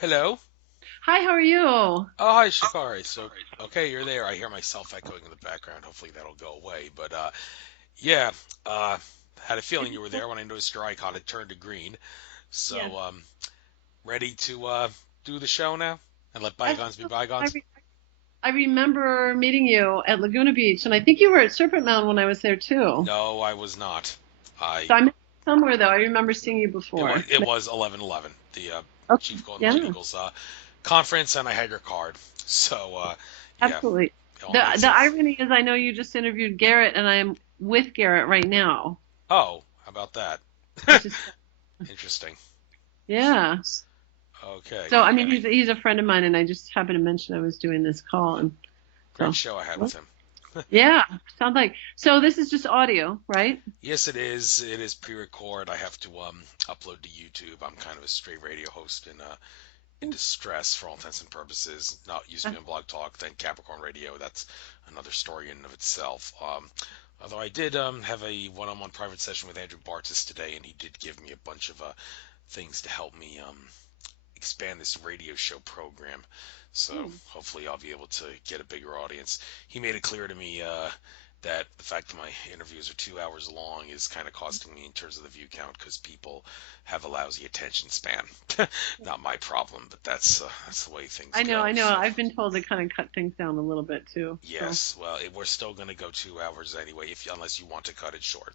Hello. Hi, how are you? Oh, hi, Shakari. So, okay, you're there. I hear myself echoing in the background. Hopefully that'll go away. But yeah, uh, had a feeling you were there when I noticed your icon had turned to green. Yes, So, ready to do the show now and let bygones be absolutely. bygones? I remember meeting you at Laguna Beach, and I think you were at Serpent Mound when I was there too. No, I was not. I So I met you somewhere though. I remember seeing you it was before. it was 11/11, the Okay, Chief Golden White yeah, Eagles conference, and I had your card. So, yeah, absolutely. it all The makes the sense. irony is, I know you just interviewed Garrett, and I am with Garrett right now, Oh, how about that? which is Interesting. yeah. Okay. So I mean, he's a friend of mine, and I just happened to mention I was doing this call, and Great so show I had with him. yeah, sounds like. So this is just audio, right? Yes, it is. It is pre-record. I have to upload to YouTube. I'm kind of a straight radio host in distress for all intents and purposes. Not used to be on Blog Talk, then Capricorn Radio. That's another story in and of itself. Although I did have a one-on-one private session with Andrew Bartis today, and he did give me a bunch of things to help me expand this radio show program. So hopefully I'll be able to get a bigger audience. He made it clear to me that the fact that my interviews are 2 hours long is kind of costing me in terms of the view count because people have a lousy attention span. Not my problem, but that's the way things I go. know. So I've been told to kind of cut things down a little bit too. So yes, well, we're still going to go 2 hours anyway, if unless you want to cut it short.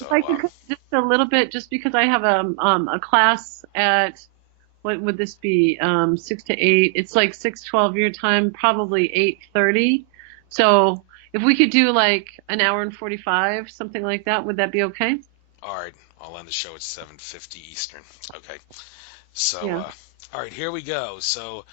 if I So could cut just a little bit, just because I have a class at what would this be? 6 to 8. It's like 6:12 your time, probably 8:30. So if we could do like an hour and 45, something like that, would that be okay? all right, I'll end the show at 7:50 Eastern. Okay. So, Yeah. all right, here we go. So,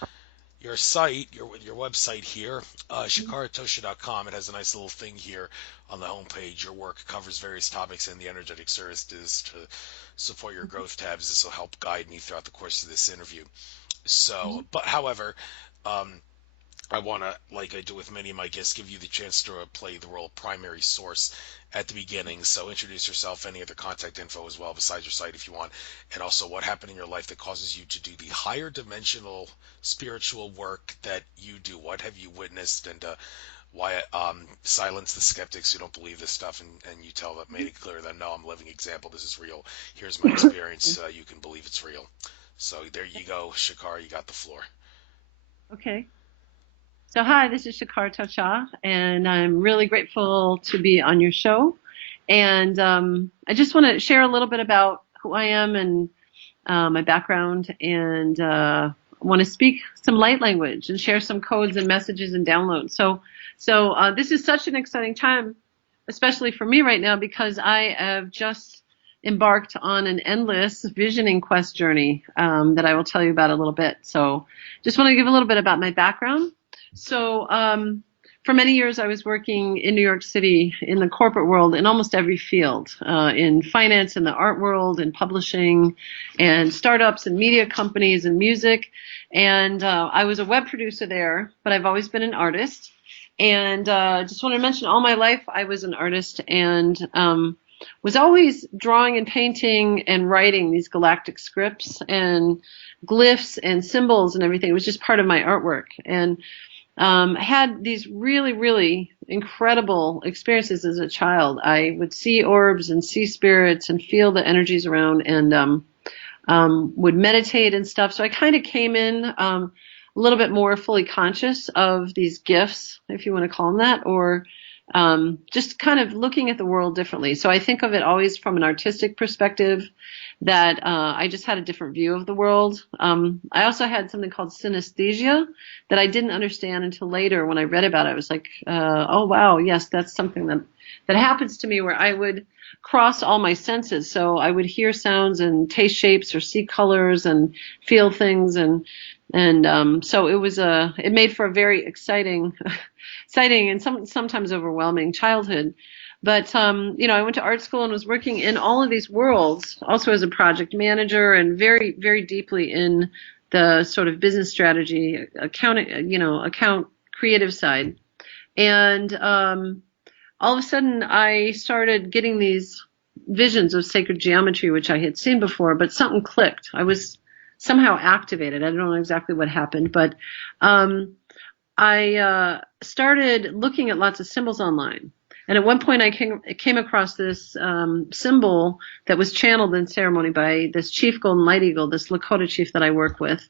your site, your website here, shakaratosha.com. It has a nice little thing here on the homepage. Your work covers various topics, and the energetic services to support your growth tabs. This will help guide me throughout the course of this interview. So, but however, um, I want to, like I do with many of my guests, give you the chance to play the role of primary source at the beginning. So introduce yourself, any other contact info as well besides your site if you want, and also what happened in your life that causes you to do the higher dimensional spiritual work that you do. What have you witnessed, and why silence the skeptics who don't believe this stuff, and you tell them, made it clear that no, I'm a living example. This is real. Here's my experience. You can believe it's real. So there you go, Shakar. You got the floor. Okay. So hi, this is Shakara Tosha, and I'm really grateful to be on your show. And I just want to share a little bit about who I am and my background, and want to speak some light language and share some codes and messages and downloads. So this is such an exciting time, especially for me right now, because I have just embarked on an endless visioning quest journey that I will tell you about a little bit. So just want to give a little bit about my background. So for many years, I was working in New York City in the corporate world in almost every field, in finance, in the art world, in publishing, and startups and media companies and music. And I was a web producer there, but I've always been an artist. And just want to mention all my life, I was an artist and was always drawing and painting and writing these galactic scripts and glyphs and symbols and everything. It was just part of my artwork. And I had these really, really incredible experiences as a child. I would see orbs and see spirits and feel the energies around, and would meditate and stuff. So I kind of came in a little bit more fully conscious of these gifts, if you want to call them that, or just kind of looking at the world differently. So I think of it always from an artistic perspective, that I just had a different view of the world. I also had something called synesthesia that I didn't understand until later when I read about it. I was like, oh wow, yes, that's something that happens to me, where I would cross all my senses. So I would hear sounds and taste shapes or see colors and feel things, and so it made for a very exciting and sometimes overwhelming childhood. But I went to art school and was working in all of these worlds, also as a project manager, and very, very deeply in the sort of business strategy, account creative side. And all of a sudden, I started getting these visions of sacred geometry, which I had seen before, but something clicked. I was somehow activated. I don't know exactly what happened, but I started looking at lots of symbols online. And at one point I came across this symbol that was channeled in ceremony by this chief Golden Light Eagle, this Lakota chief that I work with.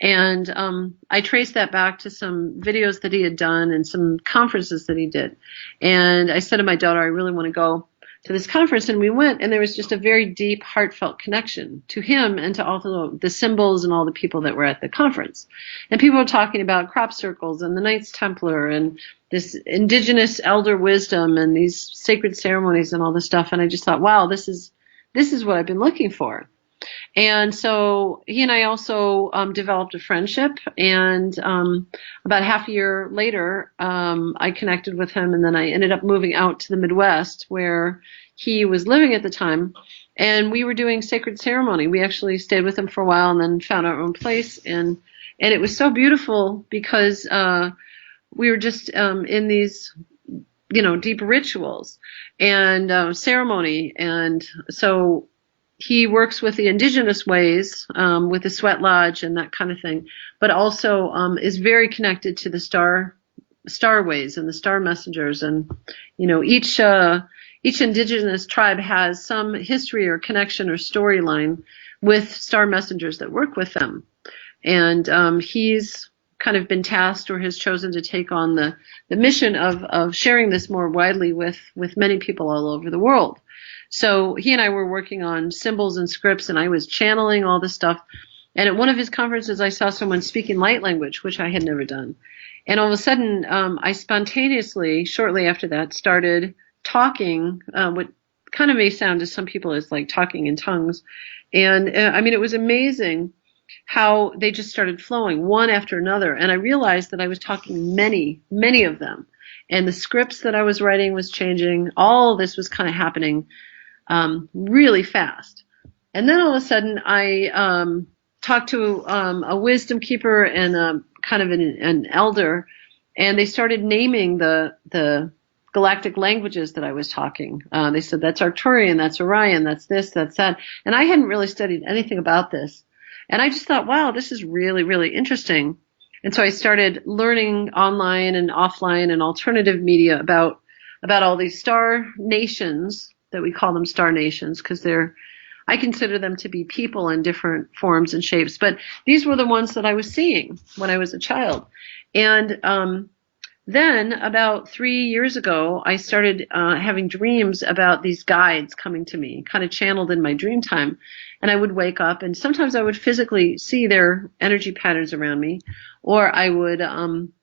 And I traced that back to some videos that he had done and some conferences that he did. And I said to my daughter, I really want to go to this conference. And we went, and there was just a very deep, heartfelt connection to him and to all the symbols and all the people that were at the conference. And people were talking about crop circles and the Knights Templar and this indigenous elder wisdom and these sacred ceremonies and all this stuff. And I just thought, wow, this is what I've been looking for. And so he and I also developed a friendship, and about half a year later, I connected with him, and then I ended up moving out to the Midwest where he was living at the time, and we were doing sacred ceremony. We actually stayed with him for a while and then found our own place, and it was so beautiful because we were just in these, deep rituals and ceremony, and so he works with the indigenous ways, with the sweat lodge and that kind of thing, but also is very connected to the star ways and the star messengers. And each indigenous tribe has some history or connection or storyline with star messengers that work with them. And he's kind of been tasked or has chosen to take on the mission of sharing this more widely with many people all over the world. So he and I were working on symbols and scripts, and I was channeling all this stuff. And at one of his conferences, I saw someone speaking light language, which I had never done. And all of a sudden, I spontaneously, shortly after that, started talking, what kind of may sound to some people as like talking in tongues. And it was amazing how they just started flowing one after another. And I realized that I was talking many, many of them. And the scripts that I was writing was changing. All this was kind of happening really fast. And then all of a sudden I talked to a wisdom keeper and kind of an elder, and they started naming the galactic languages that I was talking. They said, that's Arcturian, that's Orion, that's this, that's that. And I hadn't really studied anything about this. And I just thought, wow, this is really, really interesting. And so I started learning online and offline and alternative media about all these star nations, that we call them star nations, because I consider them to be people in different forms and shapes. But these were the ones that I was seeing when I was a child. And then about 3 years ago, I started having dreams about these guides coming to me, kind of channeled in my dream time. And I would wake up, and sometimes I would physically see their energy patterns around me, or I would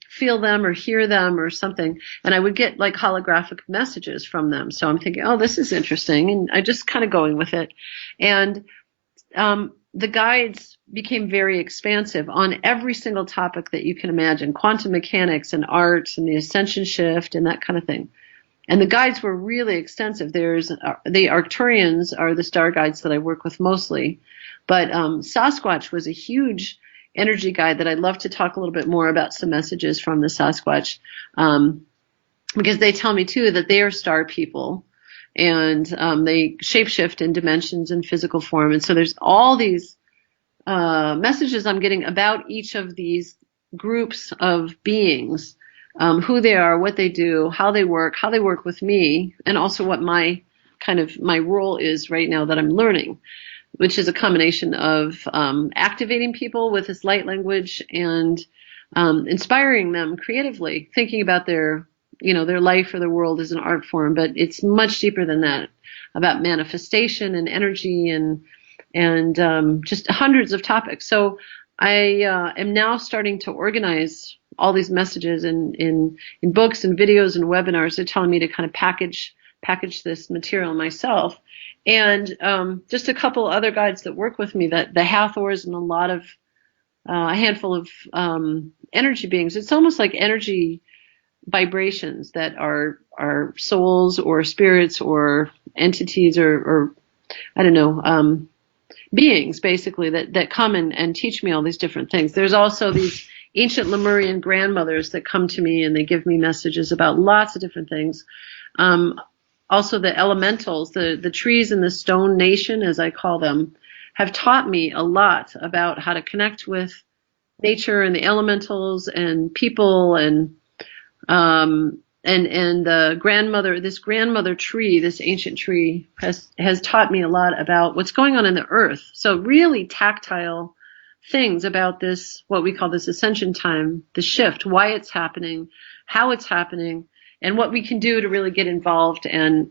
feel them or hear them or something, and I would get like holographic messages from them. So I'm thinking, oh, this is interesting, and I just kind of going with it. And the guides became very expansive on every single topic that you can imagine: quantum mechanics and art and the ascension shift and that kind of thing. And the guides were really extensive. There's the Arcturians are the star guides that I work with mostly, but Sasquatch was a huge energy guide that I'd love to talk a little bit more about some messages from the Sasquatch, because they tell me too that they are star people, and they shapeshift in dimensions and physical form. And so there's all these messages I'm getting about each of these groups of beings, who they are, what they do, how they work with me, and also what my role is right now that I'm learning, which is a combination of activating people with this light language and inspiring them creatively, thinking about their life or their world as an art form. But it's much deeper than that, about manifestation and energy and just hundreds of topics. So I am now starting to organize all these messages in books and videos and webinars. They're telling me to kind of package this material myself. And just a couple other guides that work with me, that the Hathors and a handful of energy beings. It's almost like energy vibrations that are souls or spirits or entities or I don't know, beings basically that come and teach me all these different things. There's also these ancient Lemurian grandmothers that come to me and they give me messages about lots of different things. Also the elementals, the trees in the stone nation, as I call them, have taught me a lot about how to connect with nature and the elementals and people and the grandmother tree, this ancient tree has taught me a lot about what's going on in the earth. So really tactile things about this, what we call this ascension time, the shift, why it's happening, how it's happening, and what we can do to really get involved, and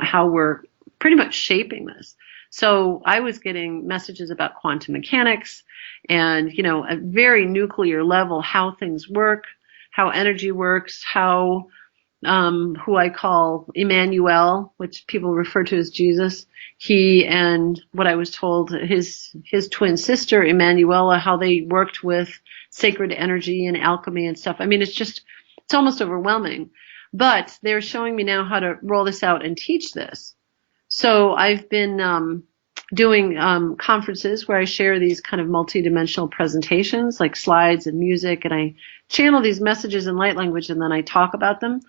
how we're pretty much shaping this. So I was getting messages about quantum mechanics and a very nuclear level, how things work, how energy works, how who I call Emmanuel, which people refer to as Jesus, he and what I was told his twin sister Emanuela, how they worked with sacred energy and alchemy and stuff. I mean, it's almost overwhelming. But they're showing me now how to roll this out and teach this. So I've been doing conferences where I share these kind of multidimensional presentations, like slides and music, and I channel these messages in light language, and then I talk about them.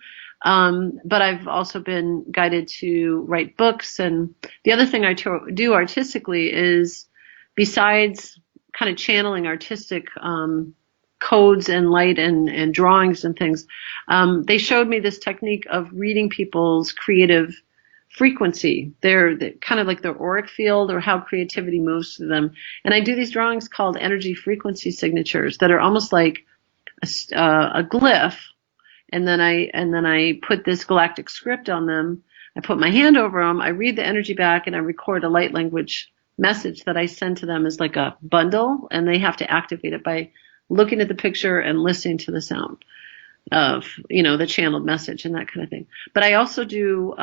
But I've also been guided to write books. And the other thing I do artistically is, besides kind of channeling artistic codes and light and drawings and things, they showed me this technique of reading people's creative frequency, their kind of like their auric field, or how creativity moves through them. And I do these drawings called energy frequency signatures that are almost like a glyph. And then I put this galactic script on them. I put my hand over them. I read the energy back, and I record a light language message that I send to them as like a bundle, and they have to activate it by looking at the picture and listening to the sound of the channeled message and that kind of thing. But I also do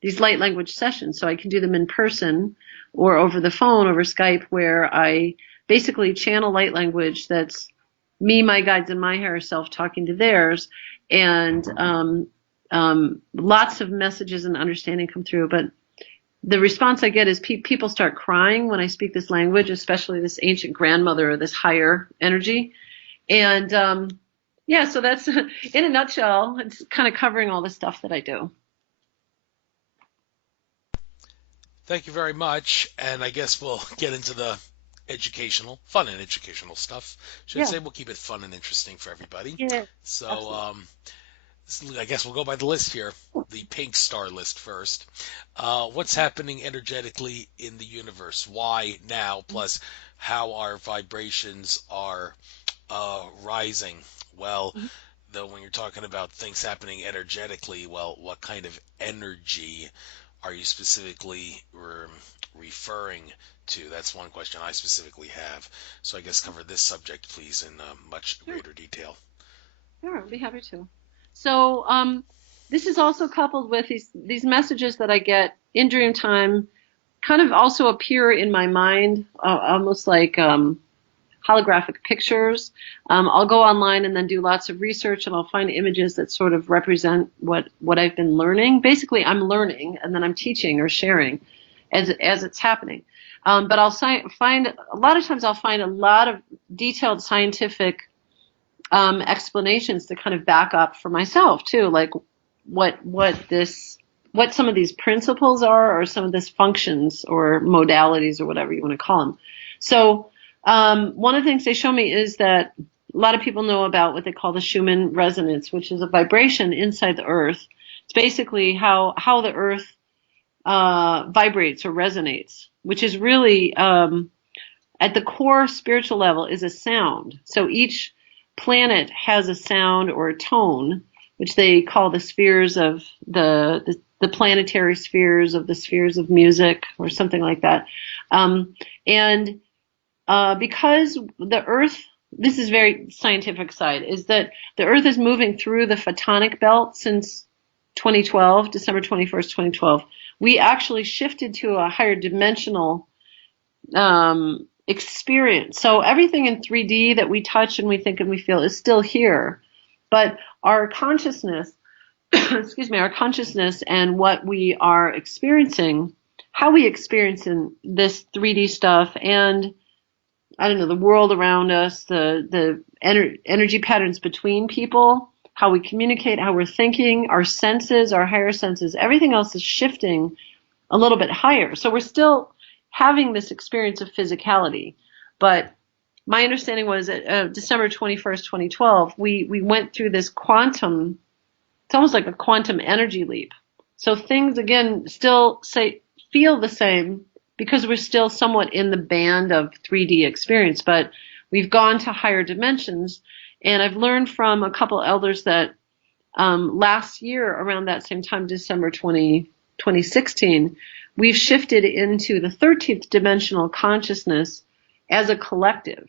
these light language sessions, so I can do them in person or over the phone, over Skype, where I basically channel light language that's me, my guides, and my higher self talking to theirs, and lots of messages and understanding come through. But the response I get is people start crying when I speak this language, especially this ancient grandmother or this higher energy. And so that's in a nutshell. It's kind of covering all the stuff that I do. Thank you very much. And I guess we'll get into the fun and educational stuff. Say we'll keep it fun and interesting for everybody. Yeah. So I guess we'll go by the list here. The pink star list first. What's happening energetically in the universe? Why now? Plus, how our vibrations are rising. Well, though, when you're talking about things happening energetically, well, what kind of energy are you specifically referring to? That's one question I specifically have. So I guess cover this subject, please, in much greater detail. Sure, I'll be happy to. So this is also coupled with these messages that I get in dream time, kind of also appear in my mind, almost like holographic pictures. I'll go online and then do lots of research, and I'll find images that sort of represent what I've been learning. Basically, I'm learning, and then I'm teaching or sharing as it's happening. But I'll find a lot of times I'll find a lot of detailed scientific explanations to kind of back up for myself too, like what some of these principles are, or some of these functions or modalities or whatever you want to call them. So one of the things they show me is that a lot of people know about what they call the Schumann resonance, which is a vibration inside the earth. It's basically how the earth vibrates or resonates, which is really at the core spiritual level is a sound. So each planet has a sound or a tone, which they call the spheres of the planetary spheres of the spheres of music or something like that. Because the Earth, this is very scientific side, is that the Earth is moving through the photonic belt since 2012, December 21st, 2012. We actually shifted to a higher dimensional experience. So everything in 3D that we touch and we think and we feel is still here, but our consciousness, our consciousness and what we are experiencing, how we experience in this 3D stuff, and I don't know, the world around us, the energy patterns between people, how we communicate, how we're thinking, our senses, our higher senses, everything else is shifting a little bit higher. So we're still having this experience of physicality. But my understanding was that December 21st, 2012, we went through this quantum, it's almost like a quantum energy leap. So things, again, still feel the same because we're still somewhat in the band of 3D experience, but we've gone to higher dimensions. And I've learned from a couple elders that last year, around that same time, December 2016, we've shifted into the 13th dimensional consciousness as a collective.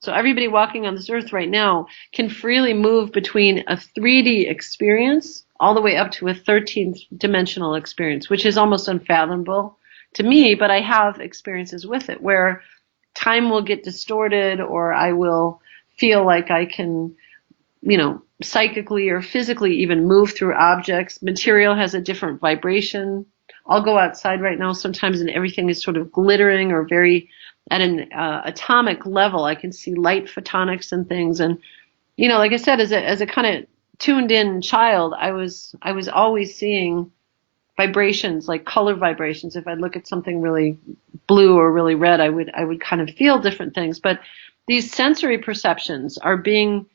So everybody walking on this earth right now can freely move between a 3D experience all the way up to a 13th dimensional experience, which is almost unfathomable to me, but I have experiences with it where time will get distorted, or I will feel like I can, psychically or physically even move through objects. Material has a different vibration. I'll go outside right now sometimes and everything is sort of glittering or very at an atomic level. I can see light photonics and things. And, like I said, as a kind of tuned in child, I was always seeing vibrations, like color vibrations. If I look at something really blue or really red, I would kind of feel different things. But these sensory perceptions are being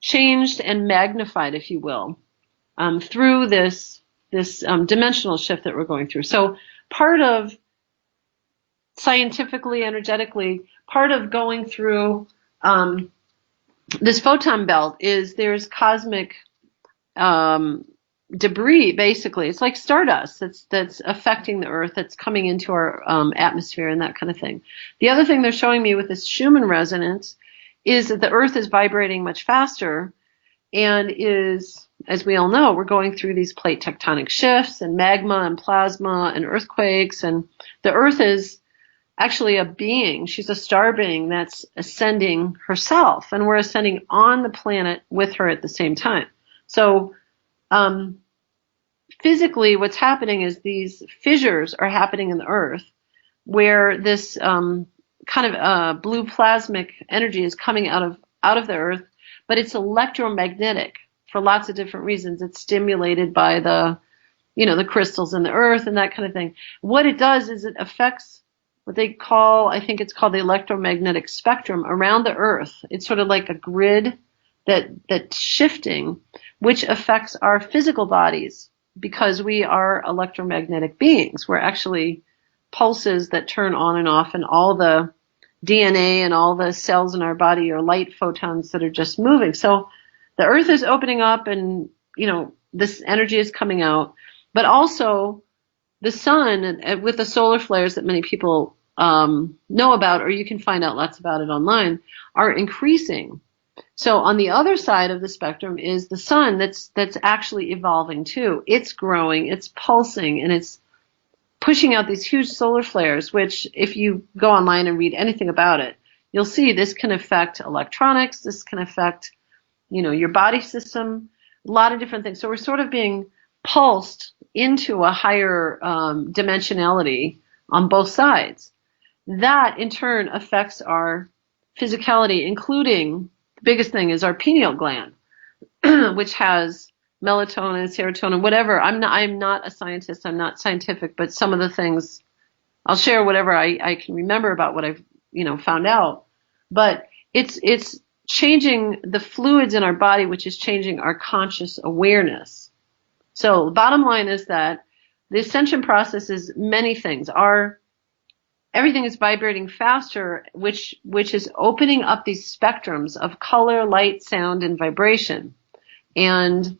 changed and magnified, if you will, through this dimensional shift that we're going through. So part of scientifically, energetically, part of going through this photon belt is there's cosmic debris, basically. It's like stardust that's affecting the earth, that's coming into our atmosphere and that kind of thing. The other thing they're showing me with this Schumann resonance is that the earth is vibrating much faster and is, as we all know, we're going through these plate tectonic shifts and magma and plasma and earthquakes, and the earth is actually a being. She's a star being that's ascending herself, and we're ascending on the planet with her at the same time. So physically what's happening is these fissures are happening in the earth where this kind of blue plasmic energy is coming out of the earth, but it's electromagnetic for lots of different reasons. It's stimulated by the crystals in the earth and that kind of thing. What it does is it affects what they call, I think it's called the electromagnetic spectrum around the earth. It's sort of like a grid that's shifting, which affects our physical bodies because we are electromagnetic beings. We're actually pulses that turn on and off, and all the DNA and all the cells in our body are light photons that are just moving. So the earth is opening up and, this energy is coming out, but also the sun with the solar flares that many people know about, or you can find out lots about it online, are increasing. So on the other side of the spectrum is the sun that's actually evolving too. It's growing, it's pulsing, and it's pushing out these huge solar flares, which if you go online and read anything about it, you'll see this can affect electronics, this can affect, your body system, a lot of different things. So we're sort of being pulsed into a higher dimensionality on both sides. That in turn affects our physicality, including the biggest thing is our pineal gland, which has melatonin, serotonin, whatever. I'm not a scientist. I'm not scientific, but some of the things I'll share whatever I can remember about what I've, found out. But it's changing the fluids in our body, which is changing our conscious awareness. So the bottom line is that the ascension process is many things. Everything is vibrating faster, which is opening up these spectrums of color, light, sound, and vibration, and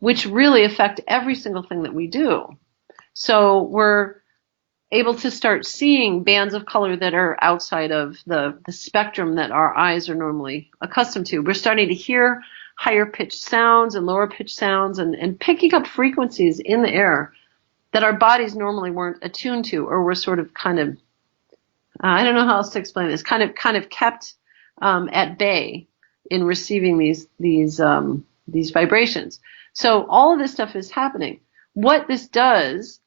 which really affect every single thing that we do. So we're able to start seeing bands of color that are outside of the spectrum that our eyes are normally accustomed to. We're starting to hear higher pitched sounds and lower pitched sounds and picking up frequencies in the air that our bodies normally weren't attuned to, or were sort of kind of, I don't know how else to explain this, kind of kept at bay in receiving these vibrations. So all of this stuff is happening. What this does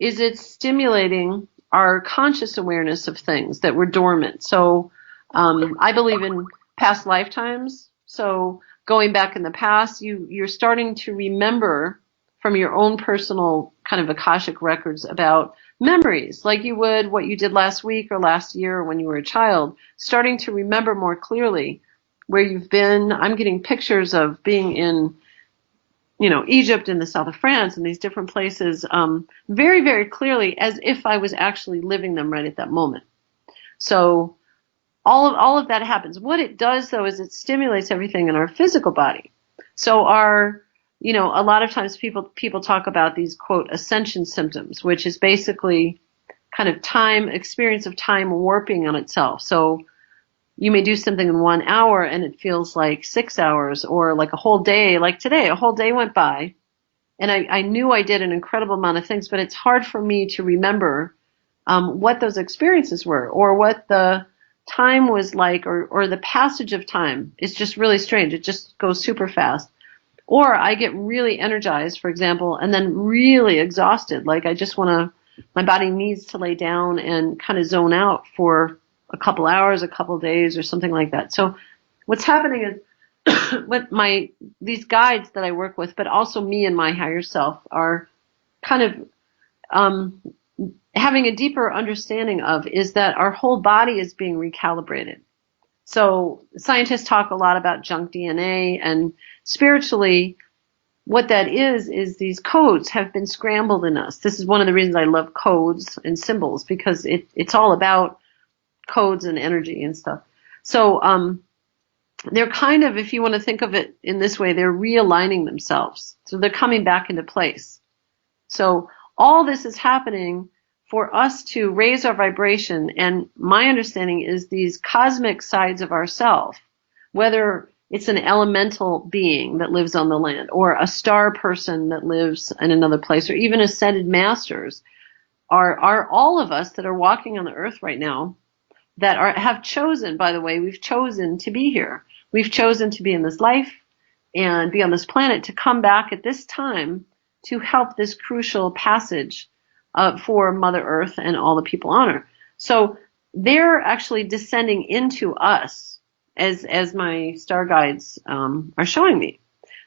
is it's stimulating our conscious awareness of things that were dormant. So I believe in past lifetimes. So going back in the past, you're starting to remember from your own personal kind of Akashic records about memories, like you would what you did last week or last year when you were a child, starting to remember more clearly where you've been. I'm getting pictures of being in, Egypt and the south of France and these different places, very, very clearly as if I was actually living them right at that moment. So all of that happens. What it does though is it stimulates everything in our physical body. So a lot of times people talk about these quote ascension symptoms, which is basically kind of experience of time warping on itself. So you may do something in 1 hour and it feels like 6 hours, or like a whole day, like today, a whole day went by and I knew I did an incredible amount of things, but it's hard for me to remember what those experiences were or what the time was like, or the passage of time is just really strange. It just goes super fast. Or I get really energized, for example, and then really exhausted. Like my body needs to lay down and kind of zone out for a couple hours, a couple days, or something like that. So what's happening is what these guides that I work with, but also me and my higher self, are kind of um, having a deeper understanding of is that our whole body is being recalibrated. So scientists talk a lot about junk DNA, and spiritually, what that is these codes have been scrambled in us. This is one of the reasons I love codes and symbols, because it's all about codes and energy and stuff. So they're kind of, if you want to think of it in this way, they're realigning themselves. So they're coming back into place. So all this is happening for us to raise our vibration. And my understanding is these cosmic sides of ourself, whether it's an elemental being that lives on the land, or a star person that lives in another place, or even ascended masters, are all of us that are walking on the earth right now that have chosen, by the way, we've chosen to be here. We've chosen to be in this life and be on this planet, to come back at this time to help this crucial passage for Mother Earth and all the people on her. So they're actually descending into us, as my star guides are showing me.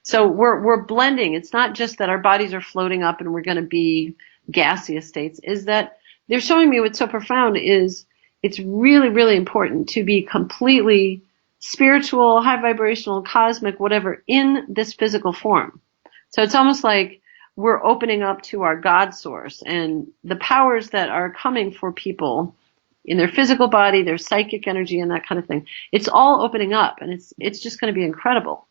So we're blending. It's not just that our bodies are floating up and we're going to be gaseous states. Is that they're showing me what's so profound is it's really, really important to be completely spiritual, high vibrational, cosmic, whatever, in this physical form. So it's almost like we're opening up to our God source and the powers that are coming for people in their physical body, their psychic energy, and that kind of thing. It's all opening up, and it's just going to be incredible.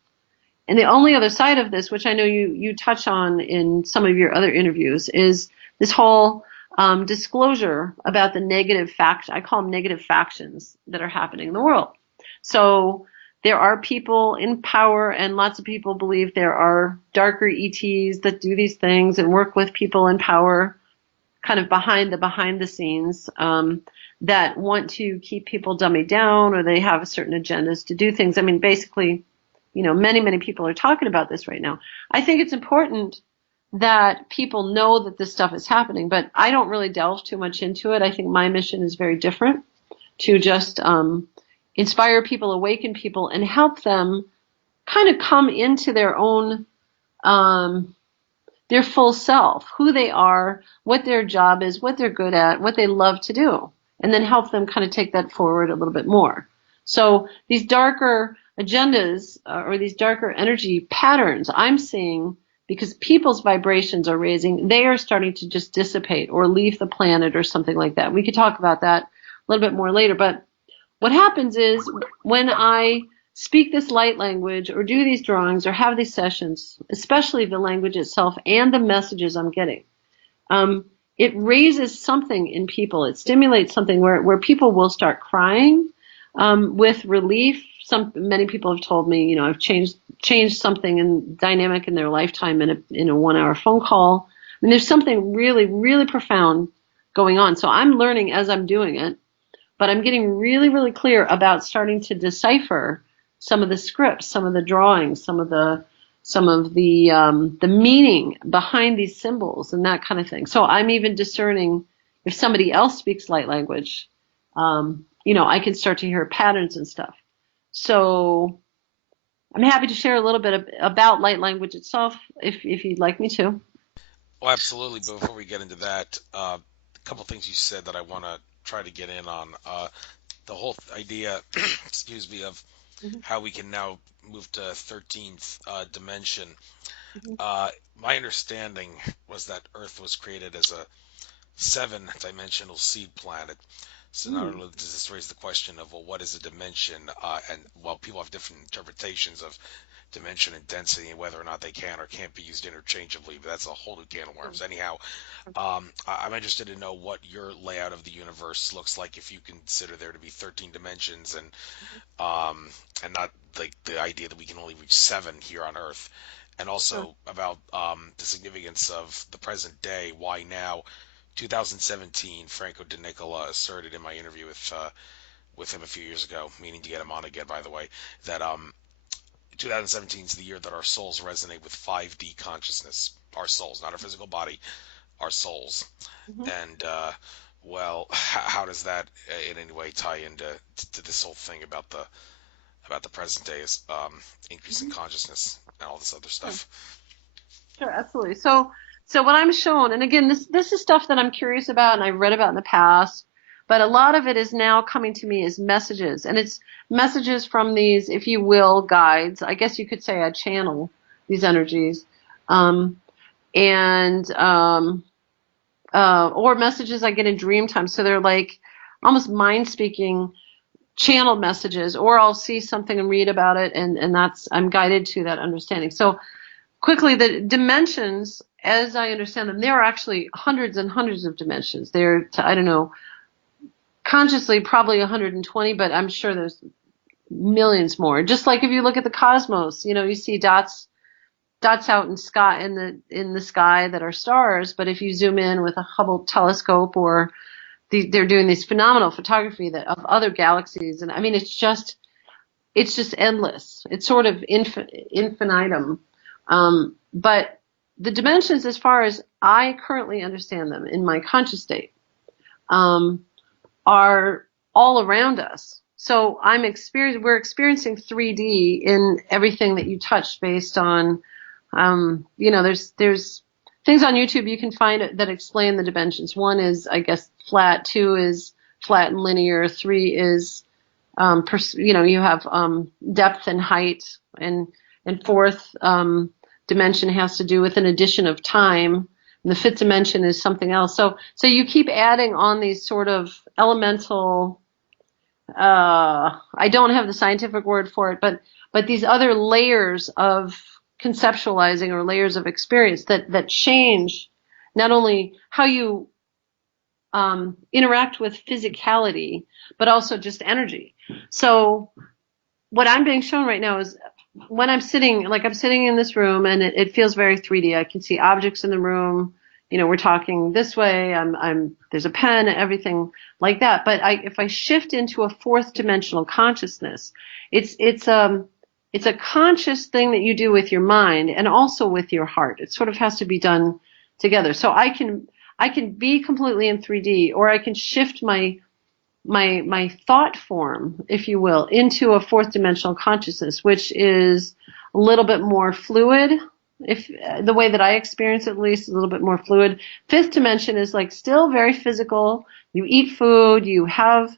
And the only other side of this, which I know you touch on in some of your other interviews, is this whole disclosure about the negative I call them negative factions that are happening in the world. So there are people in power, and lots of people believe there are darker ETs that do these things and work with people in power, kind of behind the scenes, that want to keep people dummied down, or they have certain agendas to do things. I mean, basically, many, many people are talking about this right now. I think it's important that people know that this stuff is happening, but I don't really delve too much into it. I think my mission is very different, to just inspire people, awaken people, and help them kind of come into their own, their full self, who they are, what their job is, what they're good at, what they love to do, and then help them kind of take that forward a little bit more. So these darker agendas, or these darker energy patterns I'm seeing, because people's vibrations are raising, they are starting to just dissipate or leave the planet or something like that. We could talk about that a little bit more later, but what happens is when I speak this light language or do these drawings or have these sessions, especially the language itself and the messages I'm getting, it raises something in people. It stimulates something where people will start crying with relief. Many people have told me, I've changed something in dynamic in their lifetime in a 1 hour phone call. I mean, there's something really, really profound going on. So I'm learning as I'm doing it, but I'm getting really, really clear about starting to decipher some of the scripts, some of the drawings, some of the meaning behind these symbols and that kind of thing. So I'm even discerning if somebody else speaks light language, I can start to hear patterns and stuff. So I'm happy to share a little bit about light language itself, if you'd like me to. Oh, absolutely. But before we get into that, couple things you said that I want to try to get in on. The whole idea, excuse me, of Mm-hmm. how we can now move to 13th dimension. Mm-hmm. My understanding was that Earth was created as a seven-dimensional seed planet. So not Mm-hmm. only does this raise the question of, well, what is a dimension? And while people have different interpretations of dimension and density and whether or not they can or can't be used interchangeably, but that's a whole new can of worms. Anyhow, I'm interested to know what your layout of the universe looks like if you consider there to be 13 dimensions and not like the idea that we can only reach seven here on Earth, and Sure. also about the significance of the present day. Why now? 2017, Franco De Nicola asserted in my interview with him a few years ago, meaning to get him on again, by the way, that 2017 is the year that our souls resonate with 5D consciousness. Our souls, not our physical body, our souls. Mm-hmm. And well, how does that in any way tie into to this whole thing about the present day's increase in Mm-hmm. consciousness and all this other Sure. stuff? Sure, absolutely. So what I'm shown, and again, this is stuff that I'm curious about and I've read about in the past, but a lot of it is now coming to me as messages, and it's messages from these, if you will, guides. I guess you could say I channel these energies, um, and or messages I get in dream time. So they're like almost mind speaking channeled messages, or I'll see something and read about it, and that's I'm guided to that understanding. So quickly, the dimensions, as I understand them, there are actually hundreds and hundreds of dimensions. I don't know, consciously probably 120, but I'm sure there's millions more. Just like if you look at the cosmos, you see dots out in the sky that are stars. But if you zoom in with a Hubble telescope, or they're doing this phenomenal photography of other galaxies, and I mean it's just endless. It's sort of infinitum. But the dimensions, as far as I currently understand them in my conscious state, um, are all around us. So we're experiencing 3D in everything that you touch based on, there's things on YouTube you can find that explain the dimensions. One is, I guess, flat. Two is flat and linear. Three is, you have depth and height, and fourth dimension has to do with an addition of time. And the fifth dimension is something else. So you keep adding on these sort of elemental, I don't have the scientific word for it, but these other layers of conceptualizing, or layers of experience that change not only how you interact with physicality, but also just energy. So what I'm being shown right now is when I'm sitting in this room, and it feels very 3D. I can see objects in the room. We're talking this way. There's a pen, everything like that. But if I shift into a fourth dimensional consciousness, it's a conscious thing that you do with your mind and also with your heart. It sort of has to be done together. So I can be completely in 3D, or I can shift my thought form, if you will, into a fourth dimensional consciousness, which is a little bit more fluid. If the way that I experience it, at least, is a little bit more fluid. Fifth dimension is like still very physical. You eat food, you have,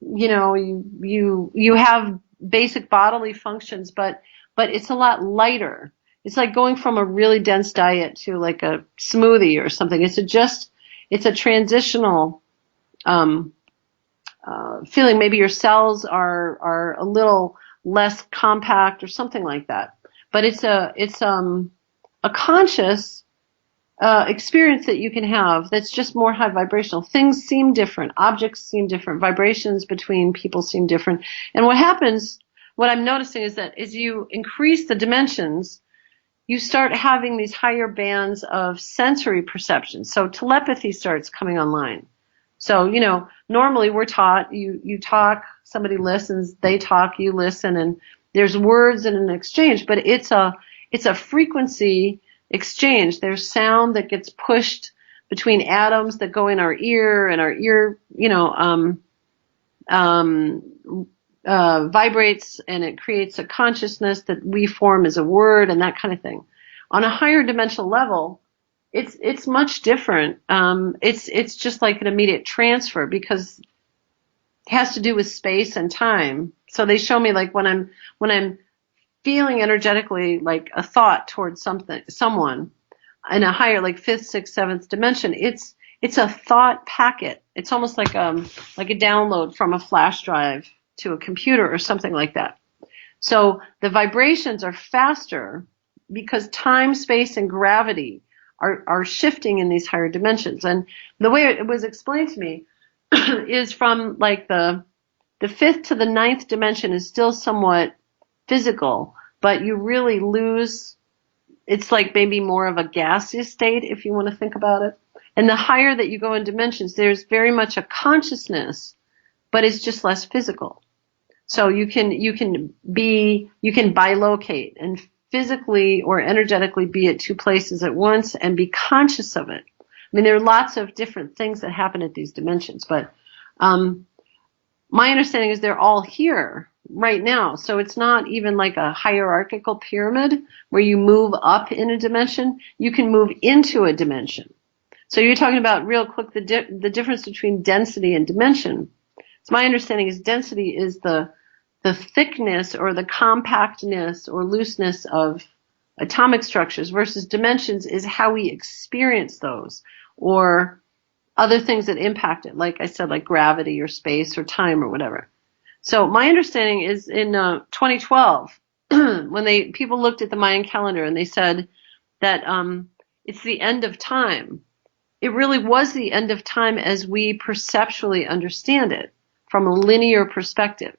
you have basic bodily functions, but it's a lot lighter. It's like going from a really dense diet to like a smoothie or something. It's a transitional feeling. Maybe your cells are a little less compact or something like that. But it's a conscious experience that you can have that's just more high vibrational. Things seem different. Objects seem different. Vibrations between people seem different. And what I'm noticing is that as you increase the dimensions, you start having these higher bands of sensory perception. So telepathy starts coming online. So, normally we're taught, you talk, somebody listens, they talk, you listen, and there's words and an exchange, but it's a frequency exchange. There's sound that gets pushed between atoms that go in our ear, and our ear, vibrates, and it creates a consciousness that we form as a word, and that kind of thing. On a higher dimensional level, It's much different. It's just like an immediate transfer because it has to do with space and time. So they show me like when I'm feeling energetically like a thought towards someone in a higher like fifth, sixth, seventh dimension, it's a thought packet. It's almost like a download from a flash drive to a computer or something like that. So the vibrations are faster because time, space, and gravity are shifting in these higher dimensions. And the way it was explained to me is from like the fifth to the ninth dimension is still somewhat physical, but you really lose. It's like maybe more of a gaseous state if you want to think about it. And the higher that you go in dimensions, there's very much a consciousness, but it's just less physical. So you can bilocate and physically or energetically be at two places at once and be conscious of it. I mean, there are lots of different things that happen at these dimensions, but my understanding is they're all here right now. So it's not even like a hierarchical pyramid where you move up in a dimension. You can move into a dimension. So you're talking about real quick the difference between density and dimension. So my understanding is density is the thickness or the compactness or looseness of atomic structures versus dimensions is how we experience those or other things that impact it, like I said, like gravity or space or time or whatever. So my understanding is in 2012, when people looked at the Mayan calendar and they said that it's the end of time. It really was the end of time as we perceptually understand it from a linear perspective,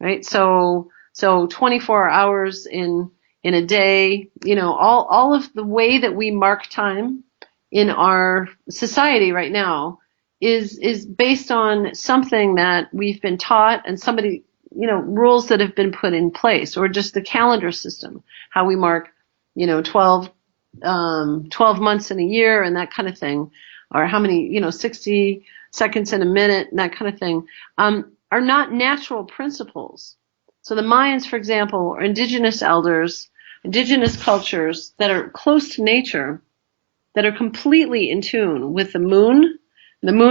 right? So 24 hours in a day, all of the way that we mark time in our society right now is based on something that we've been taught and somebody, rules that have been put in place, or just the calendar system, how we mark, 12 months in a year and that kind of thing, or how many, 60 seconds in a minute and that kind of thing, are not natural principles. So the Mayans, for example, or indigenous elders, indigenous cultures that are close to nature, that are completely in tune with the moon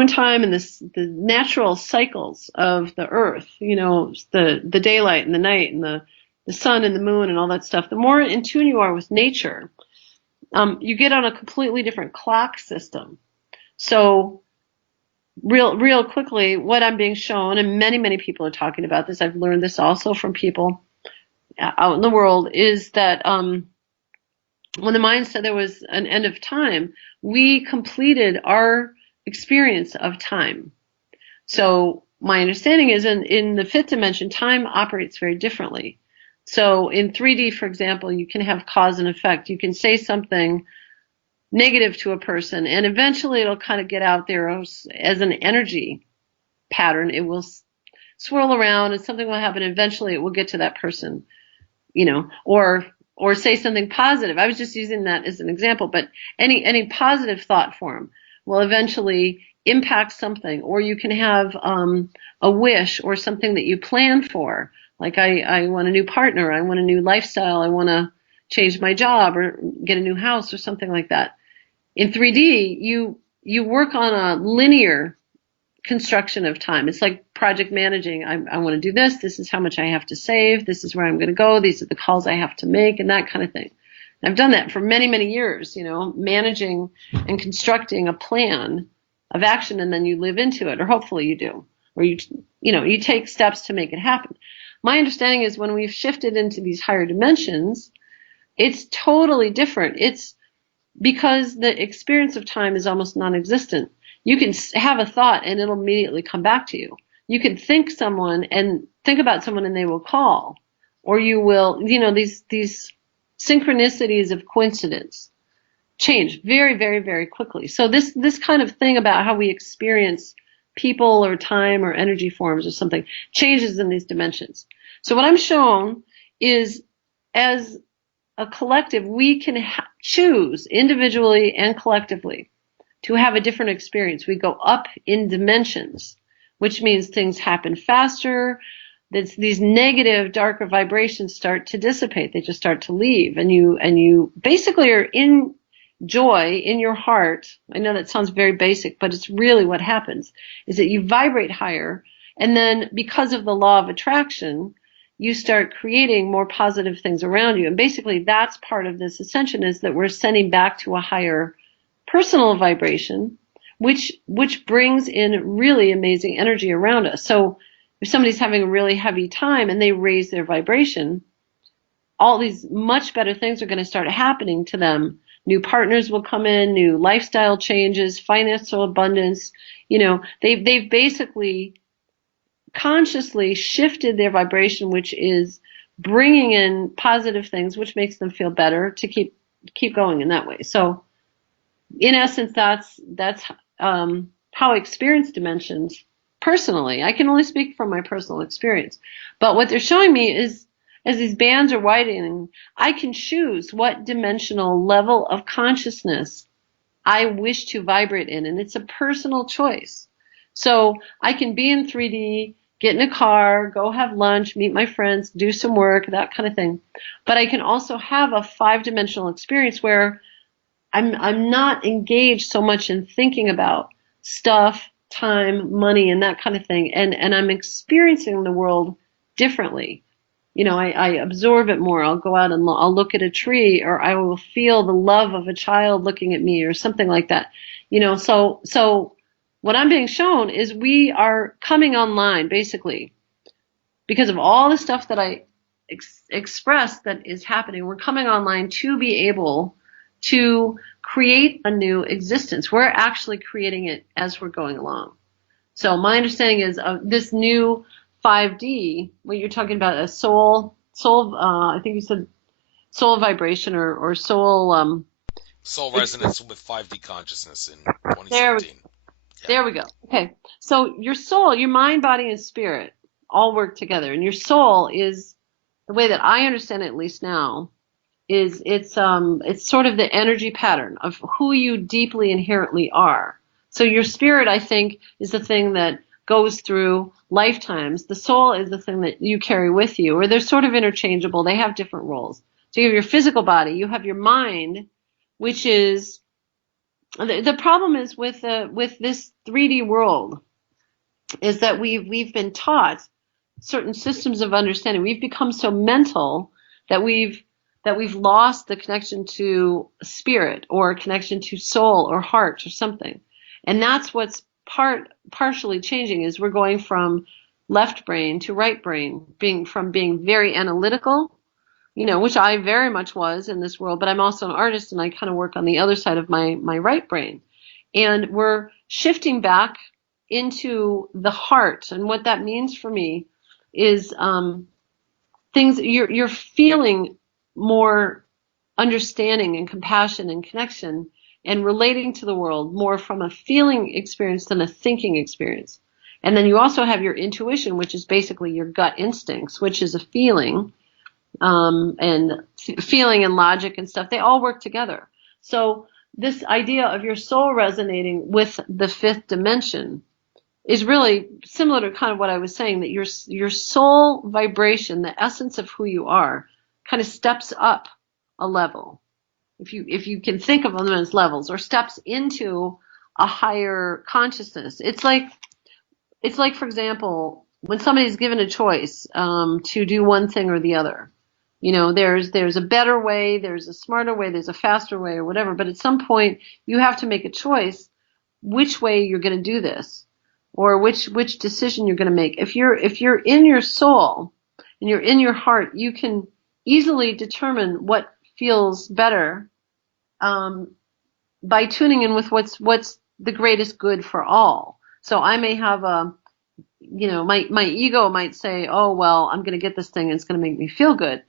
time and the natural cycles of the earth, the daylight and the night and the sun and the moon and all that stuff. The more in tune you are with nature, you get on a completely different clock system. So real quickly, what I'm being shown, and many people are talking about this, I've learned this also from people out in the world, is that when the Mayans said there was an end of time, we completed our experience of time. So my understanding is in the fifth dimension, time operates very differently. So in 3D, for example, you can have cause and effect. You can say something negative to a person, and eventually it'll kind of get out there as an energy pattern. It will swirl around and something will happen. Eventually it will get to that person, or say something positive. I was just using that as an example, but any positive thought form will eventually impact something. Or you can have a wish or something that you plan for, like I want a new partner, I want a new lifestyle, I want to change my job or get a new house or something like that. In 3D, you work on a linear construction of time. It's like project managing. I want to do this. This is how much I have to save. This is where I'm going to go. These are the calls I have to make and that kind of thing. I've done that for many years, managing and constructing a plan of action, and then you live into it, or hopefully you do, or you take steps to make it happen. My understanding is when we've shifted into these higher dimensions, it's totally different. It's because the experience of time is almost non-existent. You can have a thought and it'll immediately come back to you. You can think about someone and they will call, or you will, these synchronicities of coincidence change very quickly. So this kind of thing about how we experience people or time or energy forms or something changes in these dimensions. So what I'm shown is, as a collective, we can choose individually and collectively to have a different experience. We go up in dimensions, which means things happen faster. These negative, darker vibrations start to dissipate. They just start to leave, and you basically are in joy in your heart. I know that sounds very basic, but it's really what happens is that you vibrate higher. And then because of the law of attraction, you start creating more positive things around you. And basically that's part of this ascension, is that we're sending back to a higher personal vibration, which brings in really amazing energy around us. So if somebody's having a really heavy time and they raise their vibration, all these much better things are going to start happening to them. New partners will come in, new lifestyle changes, financial abundance. You know, they've basically consciously shifted their vibration, which is bringing in positive things, which makes them feel better to keep going in that way. So in essence, that's how I experience dimensions personally. I can only speak from my personal experience. But what they're showing me is, as these bands are widening, I can choose what dimensional level of consciousness I wish to vibrate in, and it's a personal choice. So I can be in 3D, get in a car, go have lunch, meet my friends, do some work, that kind of thing. But I can also have a 5-dimensional experience where I'm not engaged so much in thinking about stuff, time, money, and that kind of thing. And I'm experiencing the world differently. You know, I absorb it more. I'll go out and I'll look at a tree, or I will feel the love of a child looking at me, or something like that. You know, so what I'm being shown is we are coming online basically because of all the stuff that I expressed that is happening. We're coming online to be able to create a new existence. We're actually creating it as we're going along. So my understanding is this new 5D, what you're talking about, a soul, I think you said soul vibration or soul. Soul resonance with 5D consciousness in There, 2017. there we go. Okay. So your soul, your mind, body, and spirit all work together. And your soul is, the way that I understand it, at least now, is it's sort of the energy pattern of who you deeply inherently are. So your spirit, I think, is the thing that goes through lifetimes. The soul is the thing that you carry with you, or they're sort of interchangeable. They have different roles. So you have your physical body, you have your mind, which is the problem is with this 3D world is that we've been taught certain systems of understanding. We've become so mental that we've lost the connection to spirit or connection to soul or heart or something. And that's what's partially changing, is we're going from left brain to right brain, being very analytical, you know, which I very much was in this world, but I'm also an artist and I kind of work on the other side of my right brain. And we're shifting back into the heart. And what that means for me is things you're feeling more understanding and compassion and connection and relating to the world more from a feeling experience than a thinking experience. And then you also have your intuition, which is basically your gut instincts, which is a feeling, and feeling and logic and stuff. They all work together. So this idea of your soul resonating with the 5th dimension is really similar to kind of what I was saying, that your soul vibration, the essence of who you are, kind of steps up a level. If you can think of them as levels, or steps into a higher consciousness. It's like, for example, when somebody's given a choice to do one thing or the other. You know, there's a better way, there's a smarter way, there's a faster way, or whatever. But at some point, you have to make a choice which way you're going to do this, or which decision you're going to make. If you're in your soul and you're in your heart, you can easily determine what feels better by tuning in with what's the greatest good for all. So I may have my ego might say, oh, well, I'm going to get this thing and it's going to make me feel good.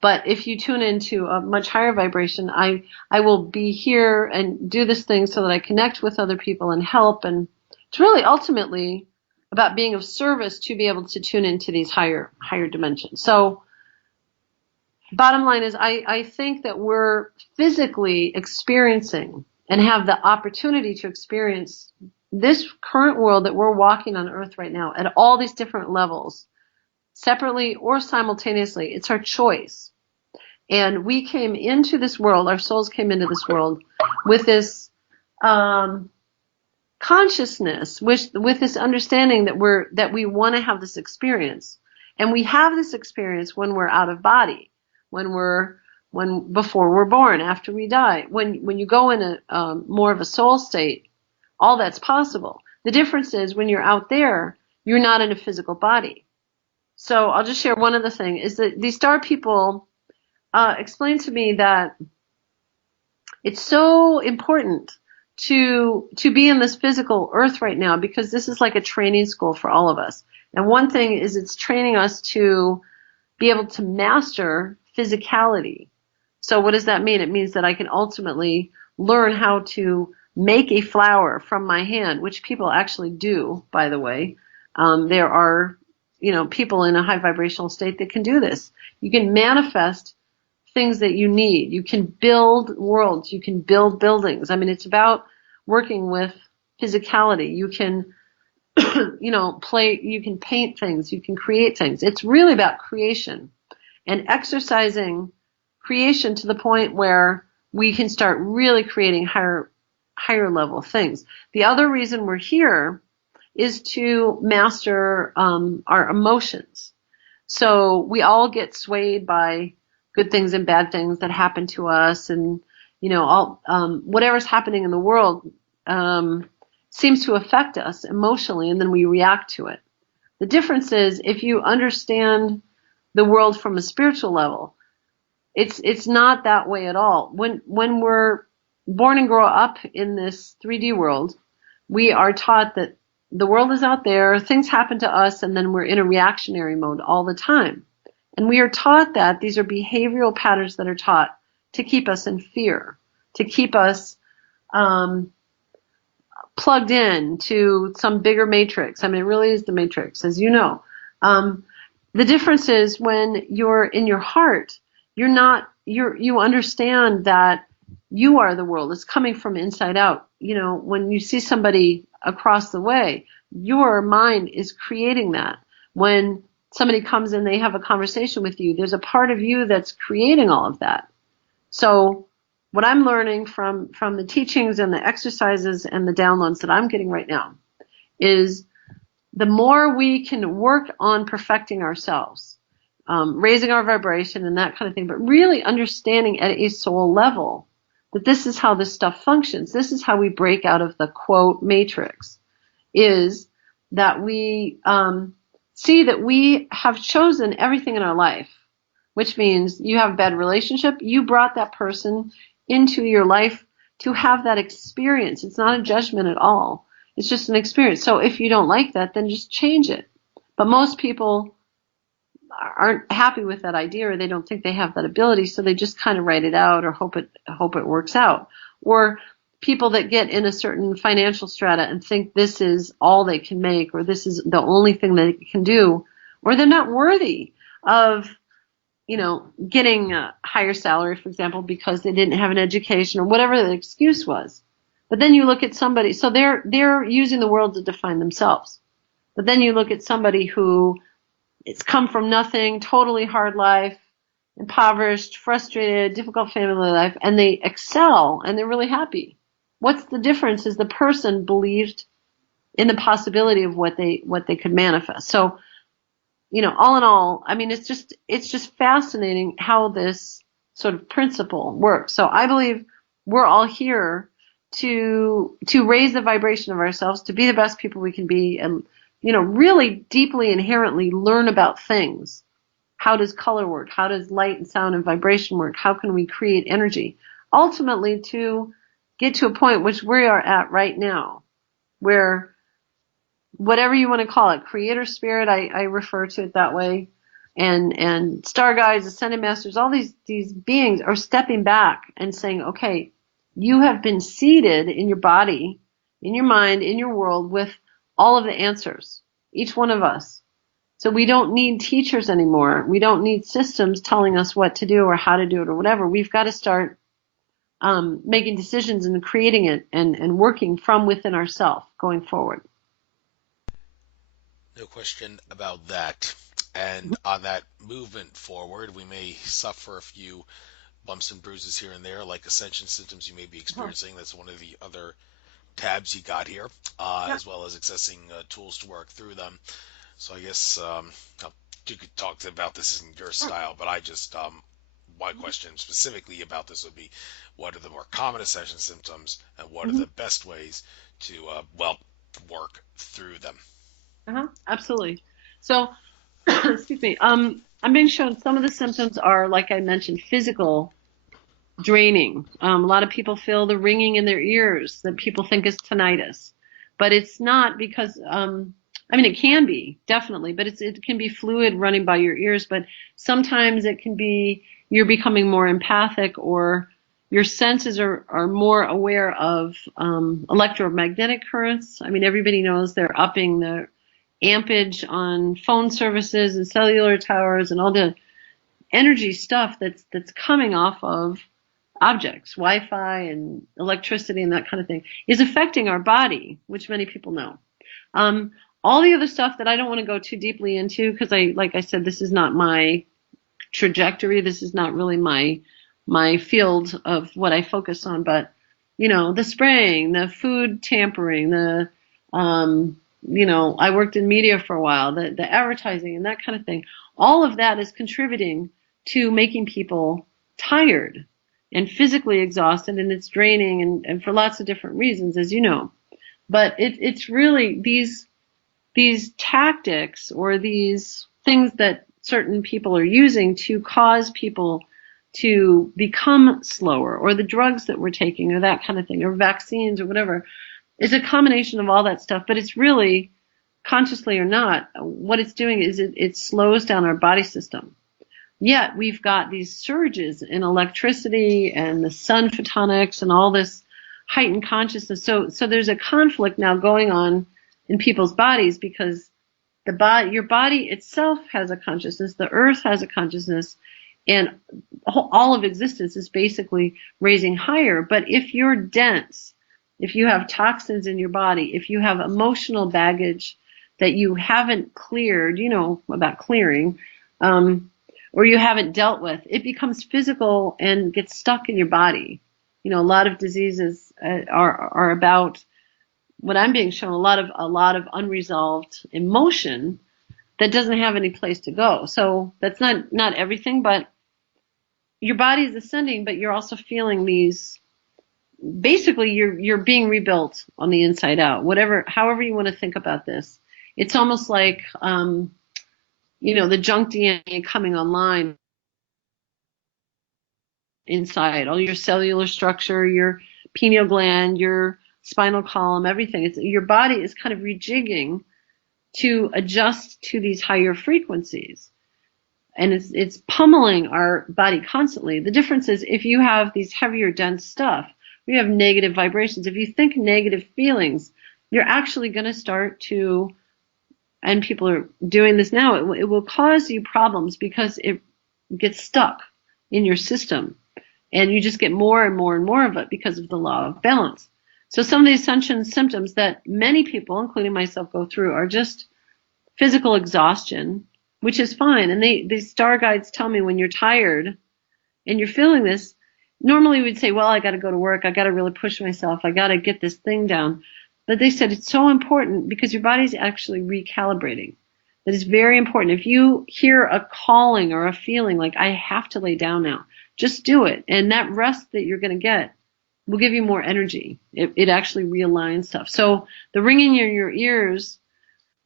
But if you tune into a much higher vibration, I will be here and do this thing so that I connect with other people and help. And it's really ultimately about being of service to be able to tune into these higher dimensions. So bottom line is, I think that we're physically experiencing and have the opportunity to experience this current world that we're walking on Earth right now at all these different levels, separately or simultaneously. It's our choice. And we came into this world, our souls came into this world with this consciousness, with this understanding that we want to have this experience. And we have this experience when we're out of body, before we're born, after we die. When you go in a more of a soul state, all that's possible. The difference is when you're out there, you're not in a physical body. So I'll just share one other thing, is that these star people explained to me that it's so important to be in this physical earth right now, because this is like a training school for all of us. And one thing is it's training us to be able to master physicality. So what does that mean? It means that I can ultimately learn how to make a flower from my hand, which people actually do, by the way. There are, people in a high vibrational state that can do this. You can manifest things that you need. You can build worlds. You can build buildings. I mean, it's about working with physicality. You can, you can paint things. You can create things. It's really about creation and exercising creation to the point where we can start really creating higher level things. The other reason we're here is to master our emotions. So we all get swayed by good things and bad things that happen to us, and whatever's happening in the world seems to affect us emotionally, and then we react to it. The difference is, if you understand the world from a spiritual level, it's not that way at all. When we're born and grow up in this 3D world, we are taught that the world is out there, things happen to us, and then we're in a reactionary mode all the time. And we are taught that these are behavioral patterns that are taught to keep us in fear, to keep us plugged in to some bigger matrix. I mean, it really is the matrix, as you know. The difference is when you're in your heart, you understand that you are the world. It's coming from inside out. When you see somebody across the way, your mind is creating that. When somebody comes in, they have a conversation with you, there's a part of you that's creating all of that. So what I'm learning from the teachings and the exercises and the downloads that I'm getting right now is the more we can work on perfecting ourselves, raising our vibration and that kind of thing, but really understanding at a soul level that this is how this stuff functions. This is how we break out of the quote matrix, is that we see that we have chosen everything in our life, which means you have a bad relationship. You brought that person into your life to have that experience. It's not a judgment at all. It's just an experience. So if you don't like that, then just change it. But most people aren't happy with that idea, or they don't think they have that ability, so they just kind of write it out or hope it works out. Or people that get in a certain financial strata and think this is all they can make, or this is the only thing they can do, or they're not worthy of getting a higher salary, for example, because they didn't have an education or whatever the excuse was. But then you look at somebody, so they're using the world to define themselves. But then you look at somebody who it's come from nothing, totally hard life, impoverished, frustrated, difficult family life, and they excel and they're really happy. What's the difference is the person believed in the possibility of what they could manifest. So, all in all, I mean, it's just fascinating how this sort of principle works. So I believe we're all here to raise the vibration of ourselves, to be the best people we can be, and really deeply, inherently learn about things. How does color work? How does light and sound and vibration work? How can we create energy? Ultimately, to get to a point which we are at right now, where whatever you want to call it, creator spirit, I refer to it that way, and star guides, ascended masters, all these beings are stepping back and saying, okay, you have been seated in your body, in your mind, in your world with all of the answers, each one of us. So we don't need teachers anymore. We don't need systems telling us what to do or how to do it or whatever. We've got to start making decisions and creating it and working from within ourselves going forward. No question about that. And on that movement forward, we may suffer a few bumps and bruises here and there, like ascension symptoms you may be Uh-huh. experiencing. That's one of the other tabs you got here, Yeah. as well as accessing tools to work through them. So I guess you could talk about this in your Sure. style, but I just my question specifically about this would be, what are the more common ascension symptoms, and what are Mhm. the best ways to well work through them? Absolutely. So, excuse me. I'm being shown some of the symptoms are, like I mentioned, physical draining. A lot of people feel the ringing in their ears that people think is tinnitus, but it's not because, I mean, it can be definitely, but it can be fluid running by your ears. But sometimes it can be you're becoming more empathic, or your senses are more aware of electromagnetic currents. I mean, everybody knows they're upping the ampage on phone services and cellular towers and all the energy stuff that's coming off of objects, Wi-Fi and electricity and that kind of thing, is affecting our body, which many people know. Um, all the other stuff that I don't want to go too deeply into, because like I said, this is not my trajectory. This is not really my field of what I focus on. But the spraying, the food tampering, the I worked in media for a while, the advertising and that kind of thing. All of that is contributing to making people tired and physically exhausted, and it's draining, and for lots of different reasons, as you know. But it's really these tactics or these things that certain people are using to cause people to become slower, or the drugs that we're taking, or that kind of thing, or vaccines, or whatever. It's a combination of all that stuff, but it's really, consciously or not, what it's doing is it slows down our body system. Yet we've got these surges in electricity and the sun photonics and all this heightened consciousness. So there's a conflict now going on in people's bodies, because your body itself has a consciousness, the earth has a consciousness, and all of existence is basically raising higher. But if you're dense, if you have toxins in your body, if you have emotional baggage that you haven't cleared, about clearing, or you haven't dealt with, it becomes physical and gets stuck in your body. A lot of diseases are about what I'm being shown, a lot of unresolved emotion that doesn't have any place to go. So that's not everything, but your body is ascending, but you're also feeling these. Basically, you're being rebuilt on the inside out. However you want to think about this, it's almost like the junk DNA coming online inside, all your cellular structure, your pineal gland, your spinal column, everything. Your body is kind of rejigging to adjust to these higher frequencies. And it's pummeling our body constantly. The difference is, if you have these heavier, dense stuff, you have negative vibrations. If you think negative feelings, you're actually going to start to, and people are doing this now, it will cause you problems because it gets stuck in your system. And you just get more and more and more of it because of the law of balance. So some of the ascension symptoms that many people, including myself, go through are just physical exhaustion, which is fine. And these star guides tell me, when you're tired and you're feeling this, normally we'd say, well, I got to go to work. I got to really push myself. I got to get this thing down. But they said it's so important because your body's actually recalibrating. That is very important. If you hear a calling or a feeling like, I have to lay down now, just do it. And that rest that you're going to get will give you more energy. It actually realigns stuff. So the ringing in your ears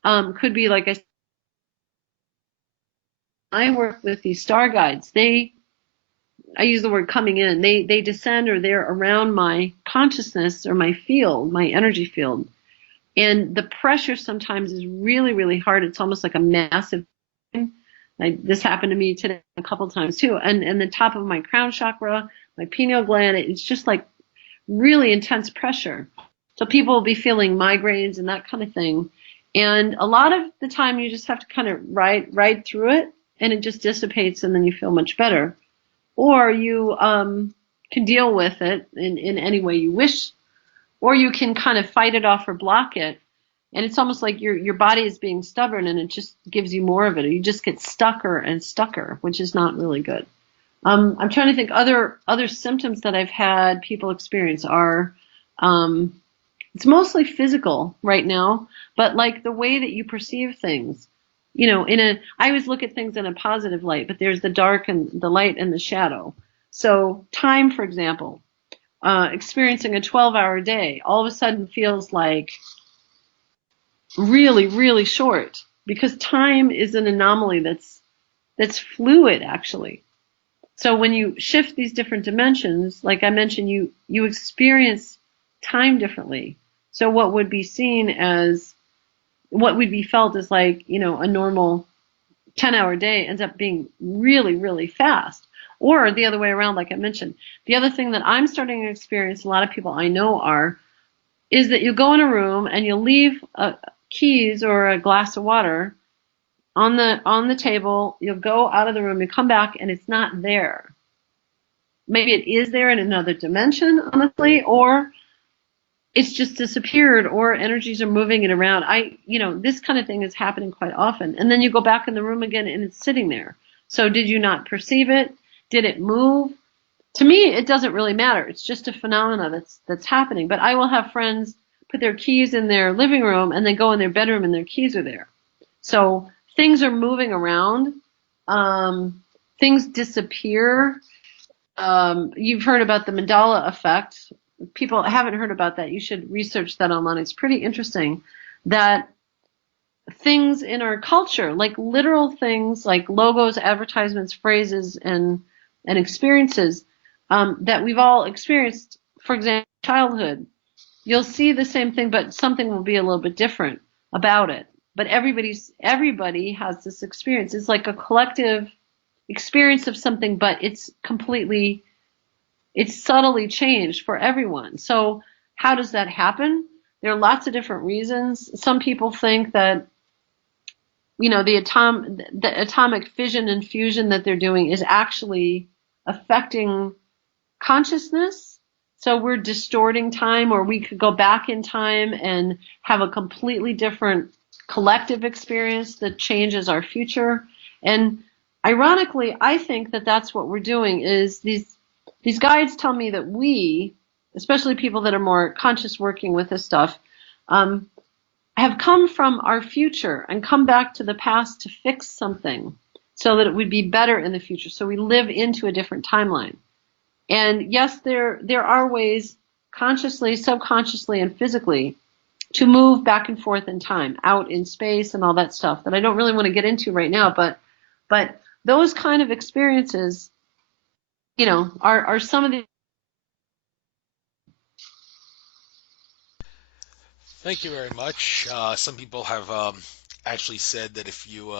could be, like I work with these star guides. I use the word coming in. They descend, or they're around my consciousness or my field, my energy field. And the pressure sometimes is really, really hard. It's almost like a massive. This happened to me today a couple times too. And the top of my crown chakra, my pineal gland, it's just like really intense pressure. So people will be feeling migraines and that kind of thing. And a lot of the time you just have to kind of ride through it, and it just dissipates, and then you feel much better. Or you can deal with it in any way you wish, or you can kind of fight it off or block it And it's almost like your body is being stubborn, and it just gives you more of it. Or you just get stucker and stucker, which is not really good. I'm trying to think other symptoms that I've had people experience are it's mostly physical right now, but like the way that you perceive things. I always look at things in a positive light, but there's the dark and the light and the shadow. So time, for example, experiencing a 12-hour day all of a sudden feels like really, really short, because time is an anomaly that's fluid, actually. So when you shift these different dimensions, like I mentioned, you experience time differently. So what would be seen as, what would be felt as like, a normal 10-hour day ends up being really, really fast. Or the other way around, like I mentioned. The other thing that I'm starting to experience, a lot of people I know is that you go in a room and you leave keys or a glass of water on the table. You'll go out of the room, you come back, and it's not there. Maybe it is there in another dimension, honestly, or it's just disappeared, or energies are moving it around. This kind of thing is happening quite often. And then you go back in the room again and it's sitting there. So did you not perceive it? Did it move? To me, it doesn't really matter. It's just a phenomena that's happening. But I will have friends put their keys in their living room and then go in their bedroom and their keys are there. So things are moving around. Things disappear. You've heard about the Mandela effect. People haven't heard about that. You should research that online. It's pretty interesting that things in our culture, like literal things like logos, advertisements, phrases, and experiences that we've all experienced, for example, childhood, you'll see the same thing, but something will be a little bit different about it. But everybody has this experience. It's like a collective experience of something, but it's subtly changed for everyone. So how does that happen? There are lots of different reasons. Some people think that, the atomic fission and fusion that they're doing is actually affecting consciousness. So we're distorting time, or we could go back in time and have a completely different collective experience that changes our future. And ironically, I think that that's what we're doing. Is these guides tell me that we, especially people that are more conscious working with this stuff, have come from our future and come back to the past to fix something so that it would be better in the future. So we live into a different timeline. And yes, there are ways, consciously, subconsciously, and physically, to move back and forth in time, out in space and all that stuff that I don't really want to get into right now. But those kind of experiences, are some of the. Thank you very much. Some people have actually said that if you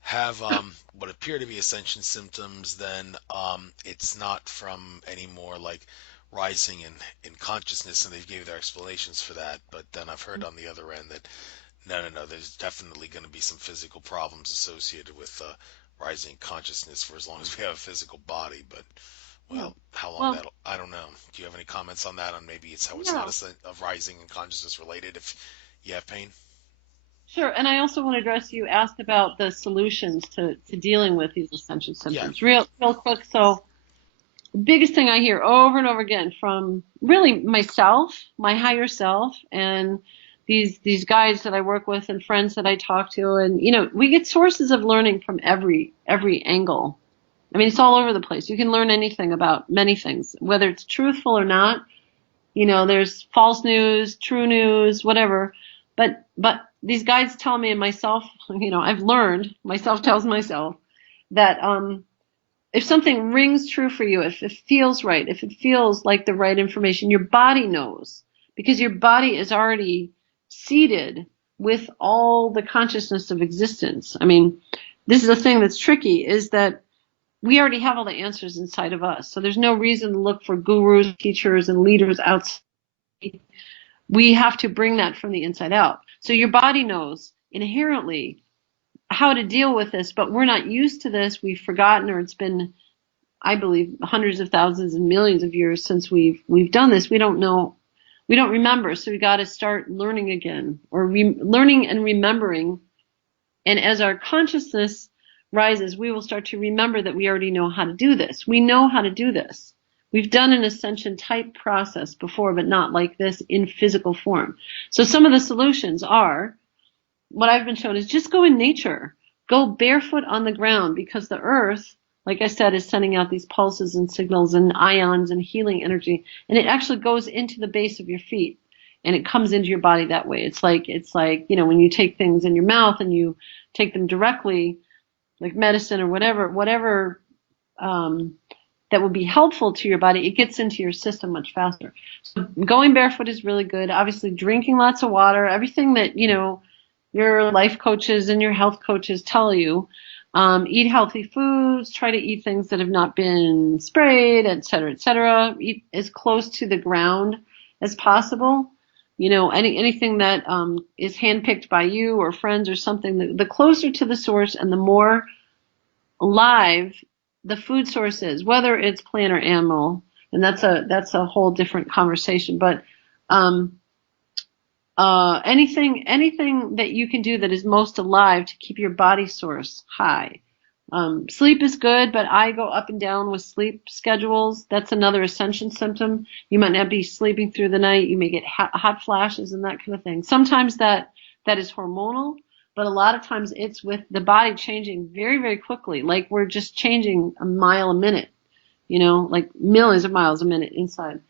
have what appear to be ascension symptoms, then it's not from any more like rising in consciousness, and they've gave their explanations for that. But then I've heard on the other end that no, there's definitely going to be some physical problems associated with rising consciousness for as long as we have a physical body. But well, how long Well, that'll, I don't know. Do you have any comments on that? On maybe it's how it's yeah, not of rising in consciousness related if you have pain? sure. And I also want to address, you asked about the solutions to dealing with these ascension Yeah. symptoms. Real quick. So the biggest thing I hear over and over again from really myself, my higher self, and these guides that I work with and friends that I talk to, and we get sources of learning from every angle. I mean, it's all over the place. You can learn anything about many things, whether it's truthful or not. There's false news, true news, whatever. But these guides tell me, and myself, I've learned, myself tells myself that if something rings true for you, if it feels right, if it feels like the right information, your body knows, because your body is already seeded with all the consciousness of existence. I mean, this is the thing that's tricky, is that we already have all the answers inside of us. So there's no reason to look for gurus, teachers, and leaders outside. We have to bring that from the inside out. So your body knows inherently how to deal with this, but we're not used to this. We've forgotten, or it's been, I believe, hundreds of thousands and millions of years since we've done this. We don't know We don't remember, so we got to start learning again, or learning and remembering. And as our consciousness rises, we will start to remember that we already know how to do this. We know how to do this. We've done an ascension type process before, but not like this in physical form. So some of the solutions are, what I've been shown is just go in nature, go barefoot on the ground, because the earth, like I said, is sending out these pulses and signals and ions and healing energy, and it actually goes into the base of your feet and it comes into your body that way. It's like, you know, when you take things in your mouth and you take them directly, like medicine or whatever that would be helpful to your body, it gets into your system much faster. So going barefoot is really good. Obviously, drinking lots of water, everything that, you know, your life coaches and your health coaches tell you. Eat healthy foods, try to eat things that have not been sprayed, et cetera, et cetera. Eat as close to the ground as possible. You know, anything that is handpicked by you or friends or something, the closer to the source and the more alive the food source is, whether it's plant or animal, and that's a whole different conversation. But anything that you can do that is most alive to keep your body source high. Sleep is good, but I go up and down with sleep schedules. That's another ascension symptom. You might not be sleeping through the night. You may get hot flashes and that kind of thing. Sometimes that is hormonal, but a lot of times it's with the body changing very, very quickly. Like we're just changing a mile a minute, you know, like millions of miles a minute inside.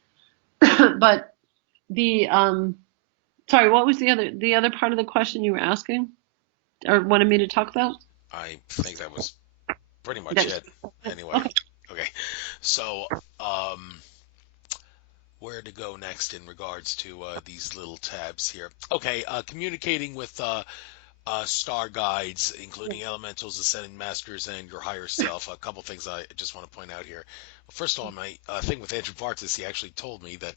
But the sorry, what was the other part of the question you were asking or wanted me to talk about? I think that was pretty much That's, it. Anyway, okay. okay. So, um, where to go next in regards to these little tabs here? Okay, communicating with star guides, including elementals, ascending masters, and your higher self. A couple things I just want to point out here. First of all, my thing with Andrew Bartis, he actually told me that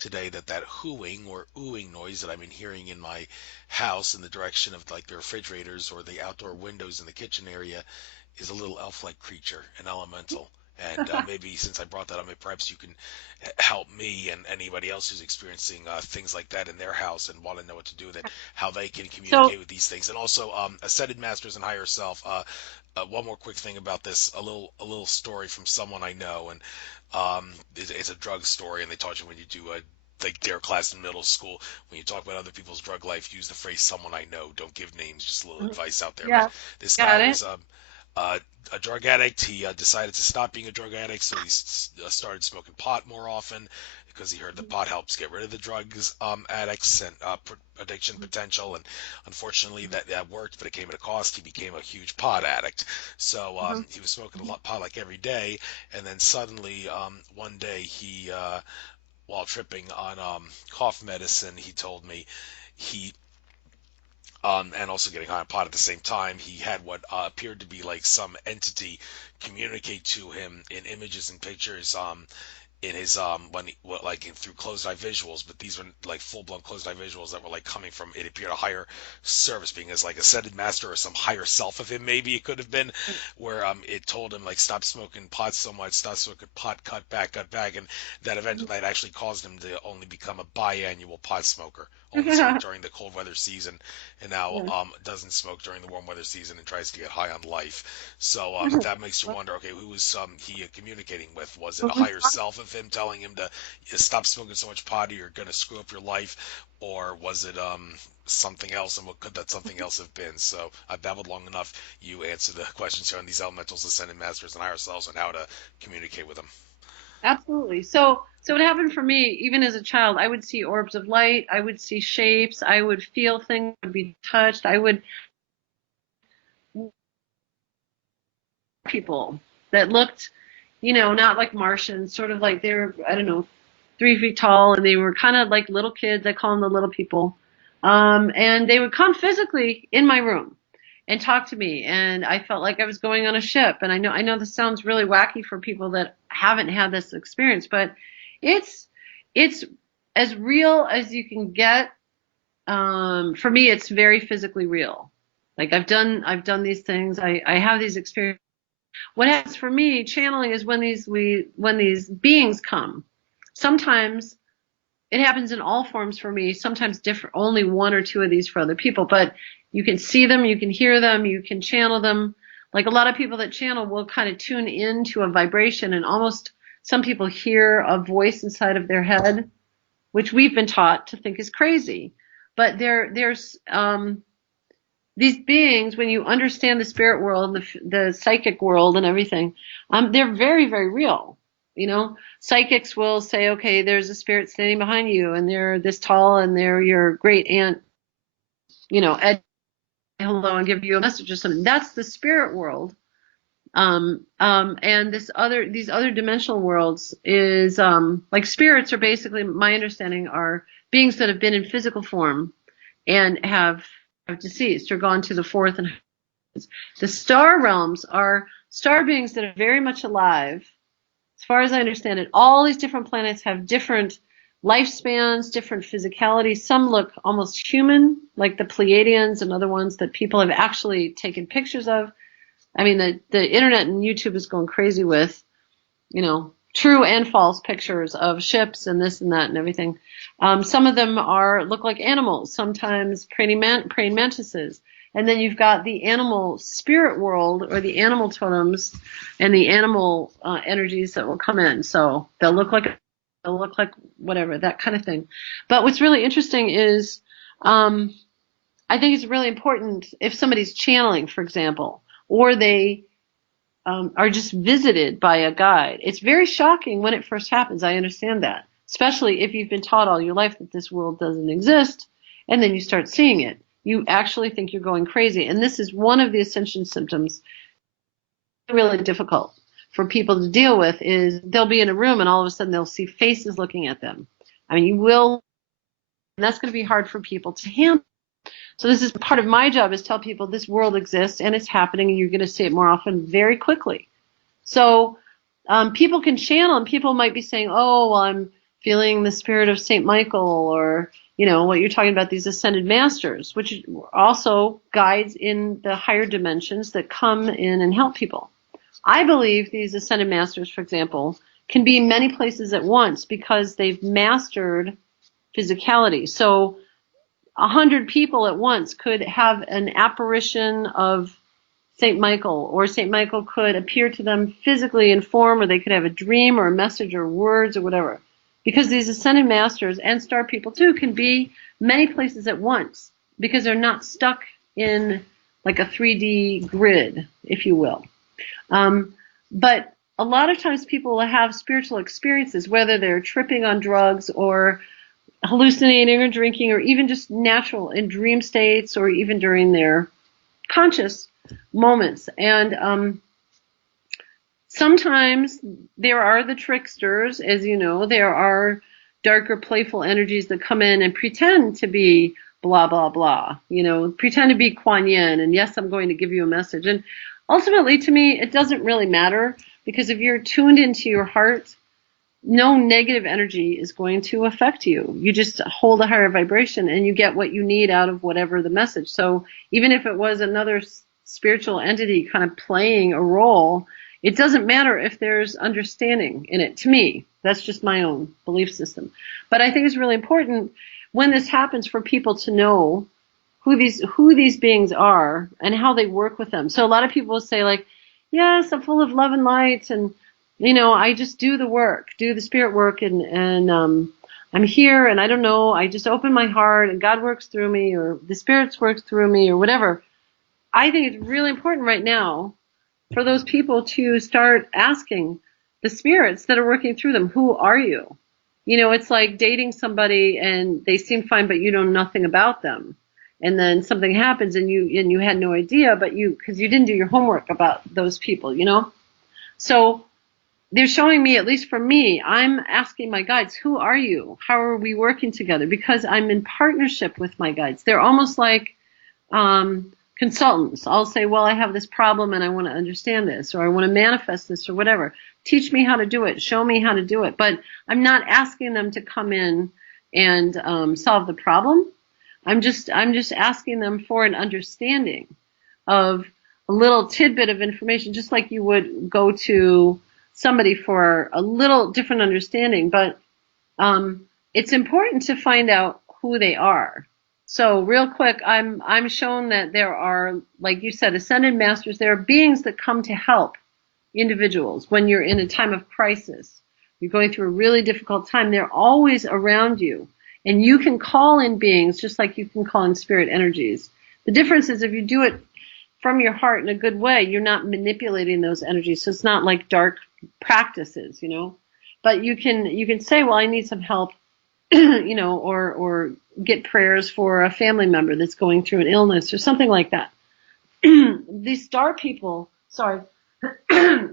today that hooing or oohing noise that I've been hearing in my house in the direction of like the refrigerators or the outdoor windows in the kitchen area is a little elf-like creature, an elemental. And maybe since I brought that up, maybe perhaps you can help me and anybody else who's experiencing things like that in their house and want to know what to do with it, how they can So communicate with these things. And also, ascended masters and higher self. One more quick thing about this, a little story from someone I know, and it's a drug story, and they taught you when you do a like their class in middle school, when you talk about other people's drug life, use the phrase "someone I know." Don't give names. Just a little advice out there. But yeah, this got guy it. was uh, a drug addict. He decided to stop being a drug addict, so he started smoking pot more often because he heard that pot helps get rid of the drugs addicts and addiction potential. And unfortunately, that worked, but it came at a cost. He became a huge pot addict. So Uh-huh. he was smoking a lot pot like every day, and then suddenly one day he while tripping on cough medicine, he told me he and also getting high on pot at the same time, he had what appeared to be like some entity communicate to him in images and pictures in his when he, well, like through closed eye visuals, but these were like full blown closed eye visuals that were like coming from, it appeared, a higher service being, as like a ascended master or some higher self of him, maybe it could have been, where it told him like stop smoking pot so much, stop smoking pot, cut back, and that eventually that actually caused him to only become a biannual pot smoker, only smoke during the cold weather season, and now Yeah. doesn't smoke during the warm weather season and tries to get high on life. So that makes you wonder, okay, who was he communicating with? Was it a higher self of him telling him to stop smoking so much pot or you're going to screw up your life? Or was it something else? And what could that something else have been? So I've babbled long enough. You answer the questions here on these elementals, ascended masters, and higher selves, and how to communicate with them. Absolutely. So what happened for me, even as a child, I would see orbs of light, I would see shapes, I would feel things, I would be touched, I would people that looked, you know, not like Martians, sort of like they were, I don't know, 3 feet tall, and they were kind of like little kids. I call them the little people. And they would come physically in my room and talk to me, and I felt like I was going on a ship. And I know this sounds really wacky for people that haven't had this experience, but it's it's as real as you can get. For me, it's very physically real. Like I've done these things. I have these experiences. What happens for me, channeling, is when these beings come. Sometimes it happens in all forms for me, sometimes different, only one or two of these for other people, but you can see them, you can hear them, you can channel them. Like a lot of people that channel will kind of tune into a vibration, and almost some people hear a voice inside of their head, which we've been taught to think is crazy. But there's these beings, when you understand the spirit world, the psychic world and everything, they're very, very real. You know, psychics will say, okay, there's a spirit standing behind you, and they're this tall, and they're your great aunt, you know, Ed, hello, and give you a message or something. That's the spirit world. And these other dimensional worlds is, like spirits are basically, my understanding, are beings that have been in physical form and have deceased or gone to the fourth. And the star realms are star beings that are very much alive. As far as I understand it, all these different planets have different lifespans, different physicality. Some look almost human, like the Pleiadians and other ones that people have actually taken pictures of. I mean, the internet and YouTube is going crazy with, you know, true and false pictures of ships and this and that and everything. Some of them look like animals, sometimes praying mantises. And then you've got the animal spirit world, or the animal totems and the animal energies that will come in. So they'll look like whatever, that kind of thing. But what's really interesting is, I think it's really important if somebody's channeling, for example, or they are just visited by a guide. It's very shocking when it first happens. I understand that, especially if you've been taught all your life that this world doesn't exist, and then you start seeing it. You actually think you're going crazy. And this is one of the ascension symptoms, really difficult for people to deal with, is they'll be in a room and all of a sudden they'll see faces looking at them. I mean, you will, and that's going to be hard for people to handle. So this is part of my job, is tell people this world exists and it's happening, and you're going to see it more often very quickly. So people can channel, and people might be saying, oh, well, I'm feeling the spirit of St. Michael, or, you know, what you're talking about, these ascended masters, which are also guides in the higher dimensions that come in and help people. I believe these ascended masters, for example, can be many places at once because they've mastered physicality. So 100 people at once could have an apparition of St. Michael, or St. Michael could appear to them physically in form, or they could have a dream or a message or words or whatever. Because these ascended masters and star people too can be many places at once, because they're not stuck in like a 3D grid, if you will. But a lot of times people will have spiritual experiences, whether they're tripping on drugs or hallucinating or drinking, or even just natural in dream states, or even during their conscious moments. And sometimes there are the tricksters, as you know. There are darker, playful energies that come in and pretend to be blah, blah, blah, you know, pretend to be Kuan Yin, and yes, I'm going to give you a message. And ultimately, to me, it doesn't really matter, because if you're tuned into your heart, no negative energy is going to affect you. You just hold a higher vibration, and you get what you need out of whatever the message. So even if it was another spiritual entity kind of playing a role, it doesn't matter if there's understanding in it. To me, that's just my own belief system. But I think it's really important when this happens for people to know who these beings are and how they work with them. So a lot of people will say, like, yes, I'm full of love and light, and you know, I just do the work, do the spirit work, and I'm here, and I don't know, I just open my heart, and God works through me, or the spirits works through me, or whatever. I think it's really important right now for those people to start asking the spirits that are working through them, who are you? You know, it's like dating somebody and they seem fine, but you know nothing about them. And then something happens and you had no idea, but because you didn't do your homework about those people, you know? So they're showing me, at least for me, I'm asking my guides, who are you? How are we working together? Because I'm in partnership with my guides. They're almost like consultants. I'll say, well, I have this problem and I want to understand this, or I want to manifest this, or whatever. Teach me how to do it. Show me how to do it. But I'm not asking them to come in and solve the problem. I'm just asking them for an understanding of a little tidbit of information, just like you would go to somebody for a little different understanding. But it's important to find out who they are. So real quick, I'm shown that there are, like you said, ascended masters. There are beings that come to help individuals when you're in a time of crisis. You're going through a really difficult time. They're always around you. And you can call in beings just like you can call in spirit energies. The difference is if you do it from your heart in a good way, you're not manipulating those energies. So it's not like dark practices, you know. But you can say, well, I need some help, you know, or get prayers for a family member that's going through an illness or something like that. These star people, sorry,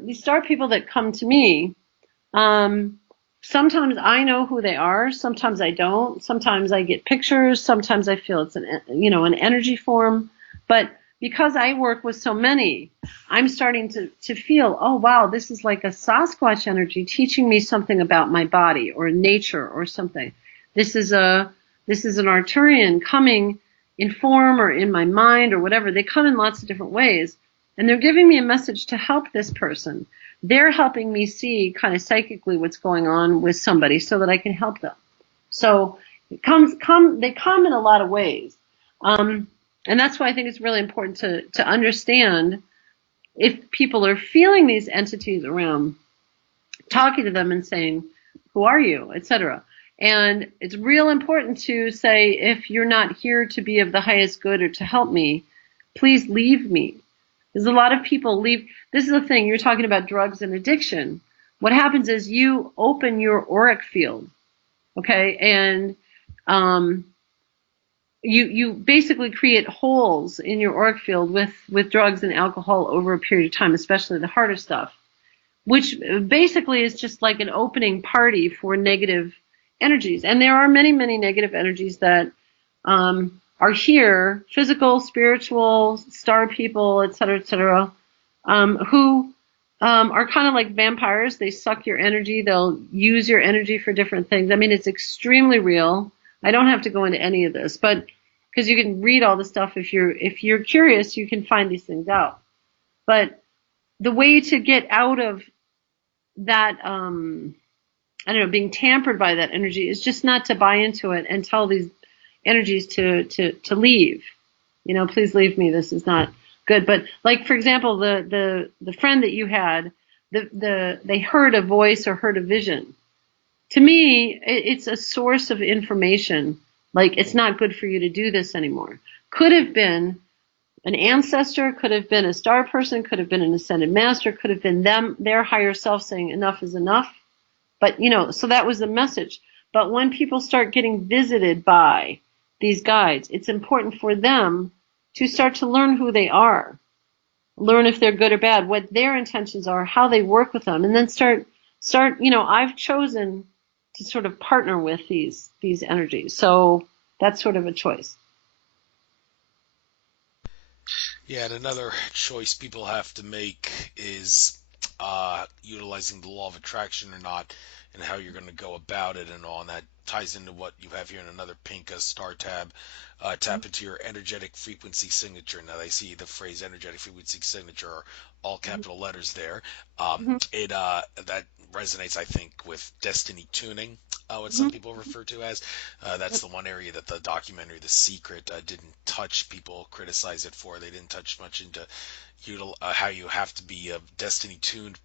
these star people that come to me, sometimes I know who they are, sometimes I don't, sometimes I get pictures, sometimes I feel it's an energy form, but because I work with so many, I'm starting to feel, oh wow, this is like a Sasquatch energy teaching me something about my body or nature or something. This is an Arcturian coming in form or in my mind or whatever. They come in lots of different ways, and they're giving me a message to help this person. They're helping me see kind of psychically what's going on with somebody so that I can help them. So they come in a lot of ways. And that's why I think it's really important to understand if people are feeling these entities around, talking to them and saying, who are you, etc. And it's real important to say, if you're not here to be of the highest good or to help me, please leave me. Because a lot of people leave. This is the thing, you're talking about drugs and addiction. What happens is you open your auric field, okay? And you basically create holes in your auric field with drugs and alcohol over a period of time, especially the harder stuff, which basically is just like an opening party for negative energies. And there are many, many negative energies that are here, physical, spiritual, star people, et cetera, who are kind of like vampires. They suck your energy. They'll use your energy for different things. I mean, it's extremely real. I don't have to go into any of this, but because you can read all the stuff if you're curious, you can find these things out. But the way to get out of that, I don't know, being tampered by that energy is just not to buy into it and tell these energies to leave. You know, please leave me. This is not good. But like, for example, the friend that you had, they heard a voice or heard a vision. To me, it's a source of information. Like, it's not good for you to do this anymore. Could have been an ancestor, could have been a star person, could have been an ascended master, could have been them, their higher self saying enough is enough. But, you know, so that was the message. But when people start getting visited by these guides, it's important for them to start to learn who they are, learn if they're good or bad, what their intentions are, how they work with them, and then start, you know, I've chosen to sort of partner with these energies. So that's sort of a choice. Yeah, and another choice people have to make is utilizing the law of attraction or not, and how you're going to go about it and all. And that ties into what you have here in another pink star tab. Tap into your energetic frequency signature. Now, they see the phrase energetic frequency signature, are all capital letters there. It that resonates, I think, with destiny tuning, what some people refer to as. That's the one area that the documentary The Secret didn't touch. People criticize it for. They didn't touch much into how you have to be destiny tuned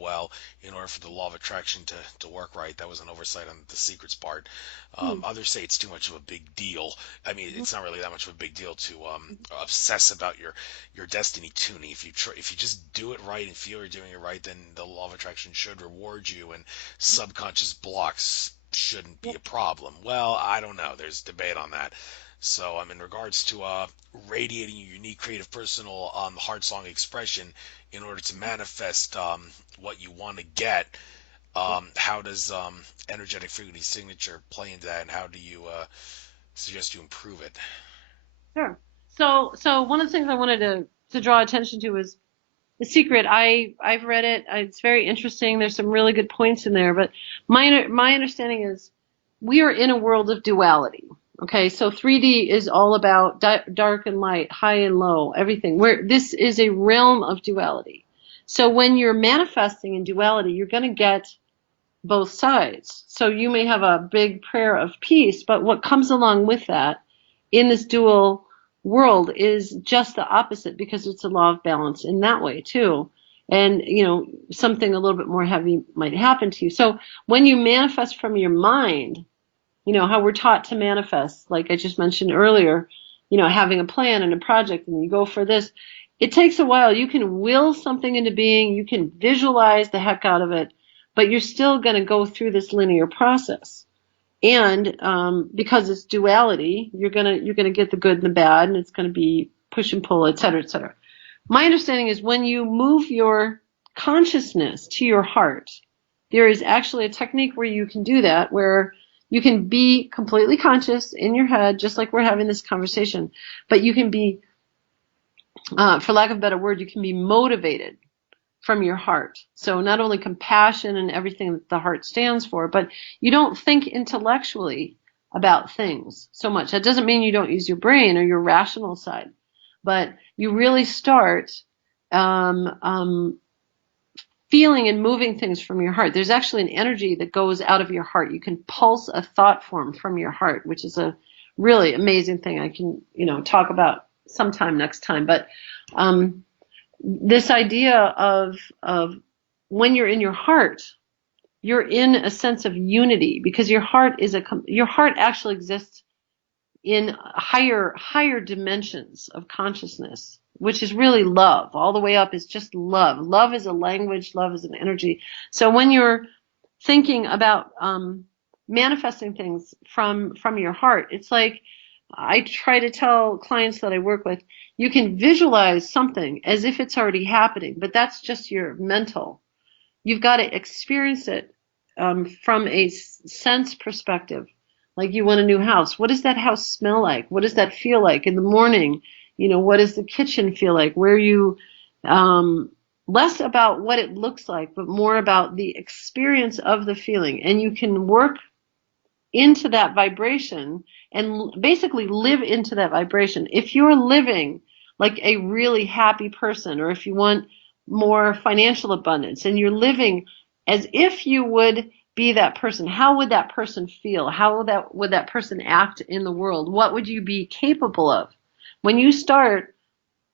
well in order for the law of attraction to work right. That was an oversight on The Secret's part. Others say it's too much of a big deal. I mean, it's not really that much of a big deal to obsess about your destiny tuning. If you just do it right and feel you're doing it right, then the law of attraction should reward you, and subconscious blocks shouldn't be a problem. Well, I don't know. There's debate on that. So, in regards to radiating your unique, creative, personal heart song expression in order to manifest what you want to get, how does energetic frequency signature play into that, and how do you suggest you improve it? Sure. So one of the things I wanted to draw attention to was The Secret. I've read it. It's very interesting. There's some really good points in there. But my understanding is we are in a world of duality. Okay, so 3D is all about dark and light, high and low, everything. This is a realm of duality. So when you're manifesting in duality, you're going to get both sides. So you may have a big prayer of peace, but what comes along with that in this dual world is just the opposite, because it's a law of balance in that way too. And, something a little bit more heavy might happen to you. So when you manifest from your mind, how we're taught to manifest, like I just mentioned earlier, having a plan and a project, and you go for this. It takes a while. You can will something into being, you can visualize the heck out of it, but you're still going to go through this linear process. And because it's duality, you're gonna get the good and the bad, and it's going to be push and pull, et cetera, et cetera. My understanding is when you move your consciousness to your heart, there is actually a technique where you can do that, where you can be completely conscious in your head, just like we're having this conversation, but you can be, for lack of a better word, you can be motivated from your heart. So not only compassion and everything that the heart stands for, but you don't think intellectually about things so much. That doesn't mean you don't use your brain or your rational side, but you really start feeling and moving things from your heart. There's actually an energy that goes out of your heart. You can pulse a thought form from your heart, which is a really amazing thing. I can, talk about sometime next time. But this idea of when you're in your heart, you're in a sense of unity, because your heart actually exists in higher dimensions of consciousness, which is really love. All the way up is just love. Love is a language, love is an energy. So when you're thinking about manifesting things from your heart, it's like I try to tell clients that I work with, you can visualize something as if it's already happening, but that's just your mental. You've got to experience it from a sense perspective. Like, you want a new house. What does that house smell like? What does that feel like in the morning? What does the kitchen feel like? Where you, less about what it looks like, but more about the experience of the feeling. And you can work into that vibration and basically live into that vibration. If you're living like a really happy person, or if you want more financial abundance and you're living as if you would be that person, how would that person feel? How would that person act in the world? What would you be capable of? When you start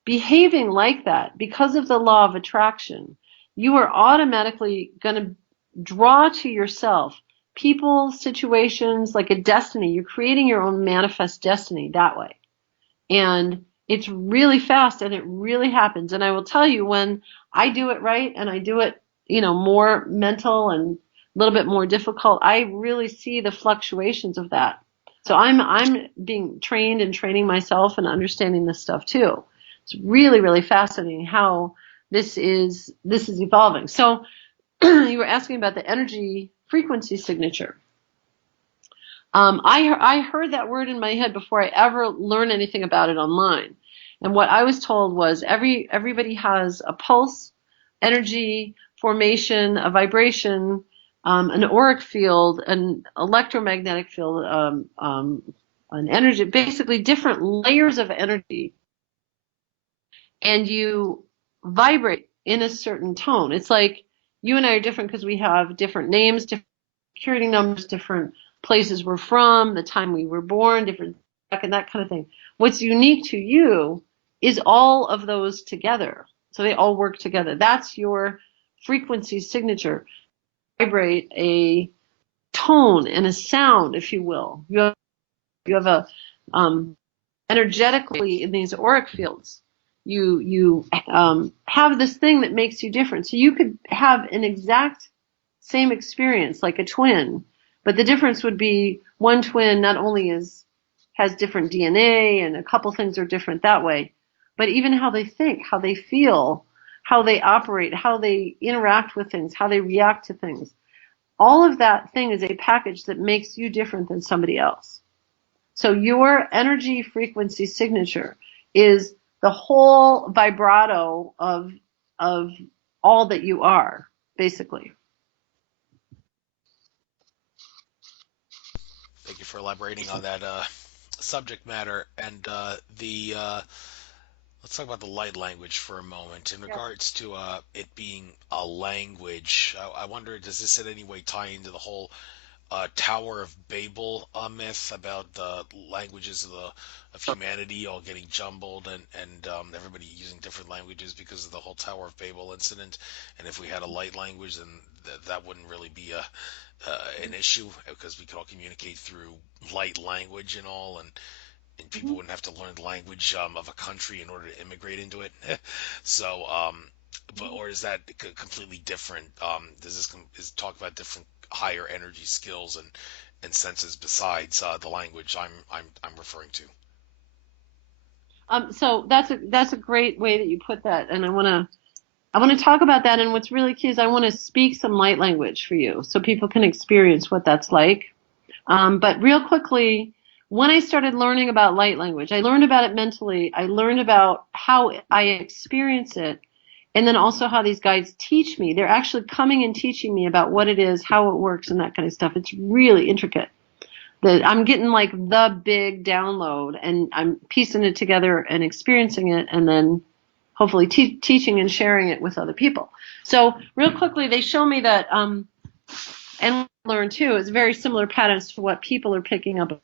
behaving like that, because of the law of attraction, you are automatically going to draw to yourself people, situations, like a destiny. You're creating your own manifest destiny that way. And it's really fast, and it really happens. And I will tell you, when I do it right and I do it, more mental and a little bit more difficult, I really see the fluctuations of that. So I'm being trained and training myself and understanding this stuff too. It's really, really fascinating how this is evolving. So you were asking about the energy frequency signature. I heard that word in my head before I ever learned anything about it online. And what I was told was everybody has a pulse, energy, formation, a vibration, an auric field, an electromagnetic field, an energy, basically different layers of energy. And you vibrate in a certain tone. It's like you and I are different because we have different names, different security numbers, different places we're from, the time we were born, different, and that kind of thing. What's unique to you is all of those together. So they all work together. That's your frequency signature. Vibrate a tone and a sound, if you will. You have a energetically in these auric fields. You have this thing that makes you different. So you could have an exact same experience like a twin, but the difference would be one twin not only has different DNA and a couple things are different that way, but even how they think, how they feel, how they operate, how they interact with things, how they react to things. All of that thing is a package that makes you different than somebody else. So your energy frequency signature is the whole vibrato of all that you are, basically. Thank you for elaborating on that subject matter. And the Let's talk about the light language for a moment. In Yeah. regards to it being a language, I wonder, does this in any way tie into the whole Tower of Babel myth about the languages of humanity all getting jumbled and everybody using different languages because of the whole Tower of Babel incident? And if we had a light language, then that wouldn't really be an issue because we could all communicate through light language and all, and people Mhm. wouldn't have to learn the language of a country in order to immigrate into it. So, but or is that completely different? Does this is talk about different higher energy skills and senses besides the language I'm referring to? So that's a great way that you put that, and I want to talk about that. And what's really key is I want to speak some light language for you, so people can experience what that's like. But real quickly, when I started learning about light language, I learned about it mentally. I learned about how I experience it, and then also how these guides teach me. They're actually coming and teaching me about what it is, how it works, and that kind of stuff. It's really intricate. I'm getting like the big download, and I'm piecing it together and experiencing it, and then hopefully teaching and sharing it with other people. So real quickly, they show me that, and learn too, is very similar patterns to what people are picking up.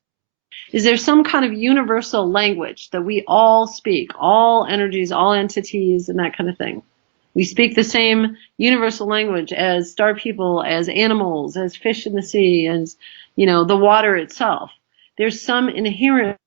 Is there some kind of universal language that we all speak, all energies, all entities, and that kind of thing? We speak the same universal language as star people, as animals, as fish in the sea, as, the water itself. There's some inherent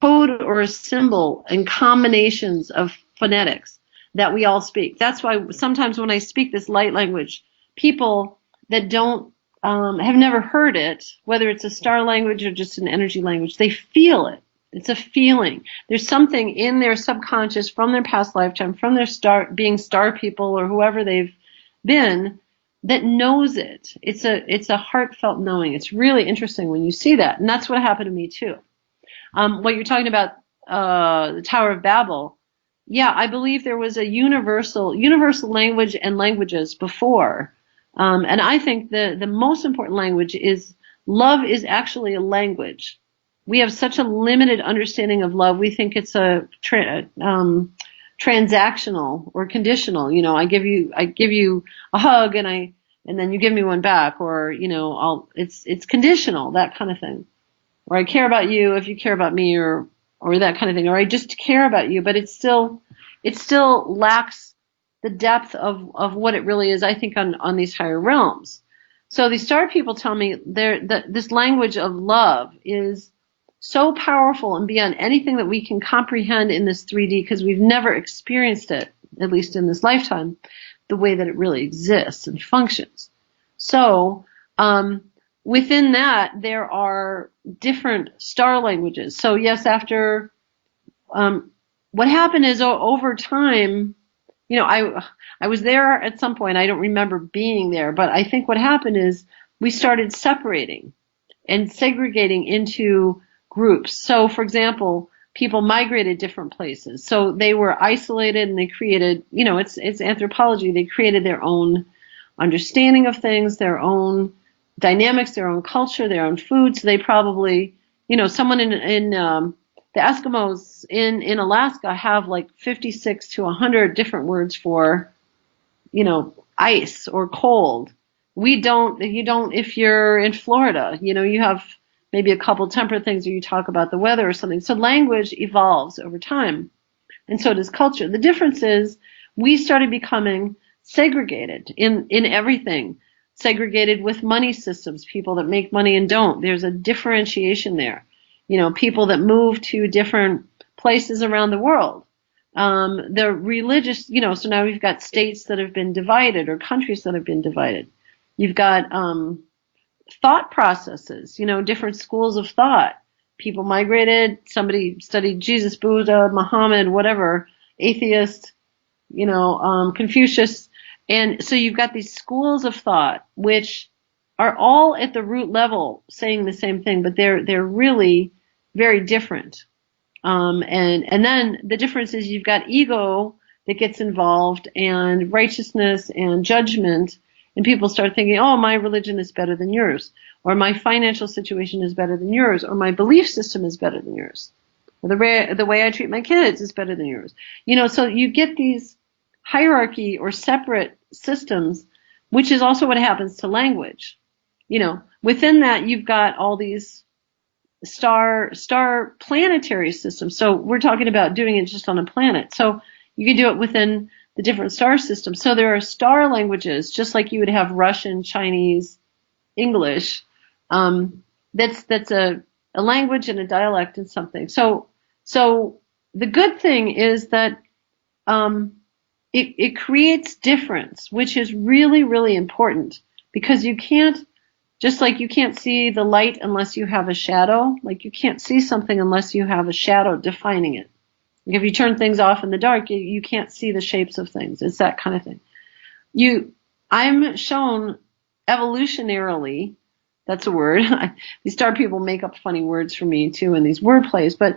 code or a symbol and combinations of phonetics that we all speak. That's why sometimes when I speak this light language, people that don't have never heard it, whether it's a star language or just an energy language, they feel it. It's a feeling. There's something in their subconscious from their past lifetime, from their being star people or whoever they've been, that knows it. It's a heartfelt knowing. It's really interesting when you see that, and that's what happened to me too. What you're talking about, the Tower of Babel, yeah, I believe there was a universal language and languages before, and I think the most important language is love is actually a language. We have such a limited understanding of love. We think it's a transactional or conditional. I give you a hug, and then you give me one back, or it's conditional, that kind of thing. Or I care about you if you care about me, or that kind of thing, or I just care about you, but it still lacks the depth of what it really is, I think, on these higher realms. So these star people tell me that this language of love is so powerful and beyond anything that we can comprehend in this 3D, because we've never experienced it, at least in this lifetime, the way that it really exists and functions. So, within that, there are different star languages. So yes, after, what happened is, over time, I was there at some point. I don't remember being there, but I think what happened is we started separating and segregating into groups. So, for example, people migrated different places. So they were isolated, and they created, it's anthropology. They created their own understanding of things, their own dynamics, their own culture, their own food. So they probably, someone in the Eskimos in Alaska have like 56 to 100 different words for, ice or cold. You don't, if you're in Florida, you have maybe a couple temperate things, or you talk about the weather or something. So language evolves over time, and so does culture. The difference is we started becoming segregated in everything, segregated with money systems, people that make money and don't. There's a differentiation there. People that move to different places around the world. The religious, so now we've got states that have been divided, or countries that have been divided. You've got thought processes, different schools of thought. People migrated, somebody studied Jesus, Buddha, Muhammad, whatever, atheist, Confucius. And so you've got these schools of thought, which are all at the root level saying the same thing, but they're really very different. And then the difference is you've got ego that gets involved, and righteousness and judgment, and people start thinking, oh, my religion is better than yours, or my financial situation is better than yours, or my belief system is better than yours. The way I treat my kids is better than yours. So you get these hierarchy or separate systems, which is also what happens to language. Within that, you've got all these star planetary systems. So we're talking about doing it just on a planet. So you can do it within the different star systems. So there are star languages, just like you would have Russian, Chinese, English. That's a language and a dialect and something. So the good thing is that it creates difference, which is really, really important, because you can't, just like you can't see the light unless you have a shadow, like you can't see something unless you have a shadow defining it. Like if you turn things off in the dark, you can't see the shapes of things. It's that kind of thing. I'm shown evolutionarily, that's a word. These star people make up funny words for me too in these word plays, but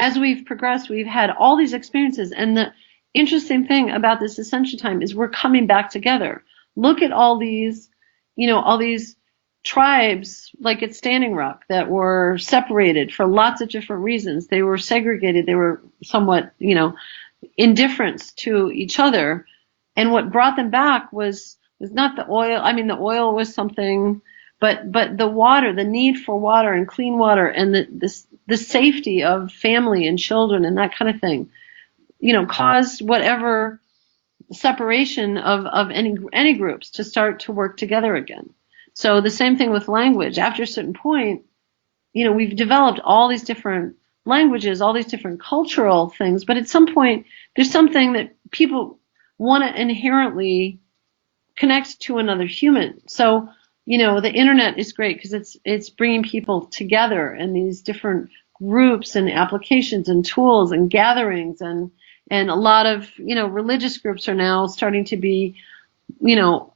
as we've progressed, we've had all these experiences. And the interesting thing about this ascension time is we're coming back together. Look at all these tribes, like at Standing Rock, that were separated for lots of different reasons. They were segregated. They were somewhat, indifferent to each other. And what brought them back was not the oil. I mean, the oil was something, but the water, the need for water and clean water, and the safety of family and children and that kind of thing, caused whatever separation of any groups to start to work together again. So the same thing with language. After a certain point, we've developed all these different languages, all these different cultural things, but at some point there's something that people want to inherently connect to another human. So the internet is great because it's bringing people together in these different groups and applications and tools and gatherings, and a lot of religious groups are now starting to be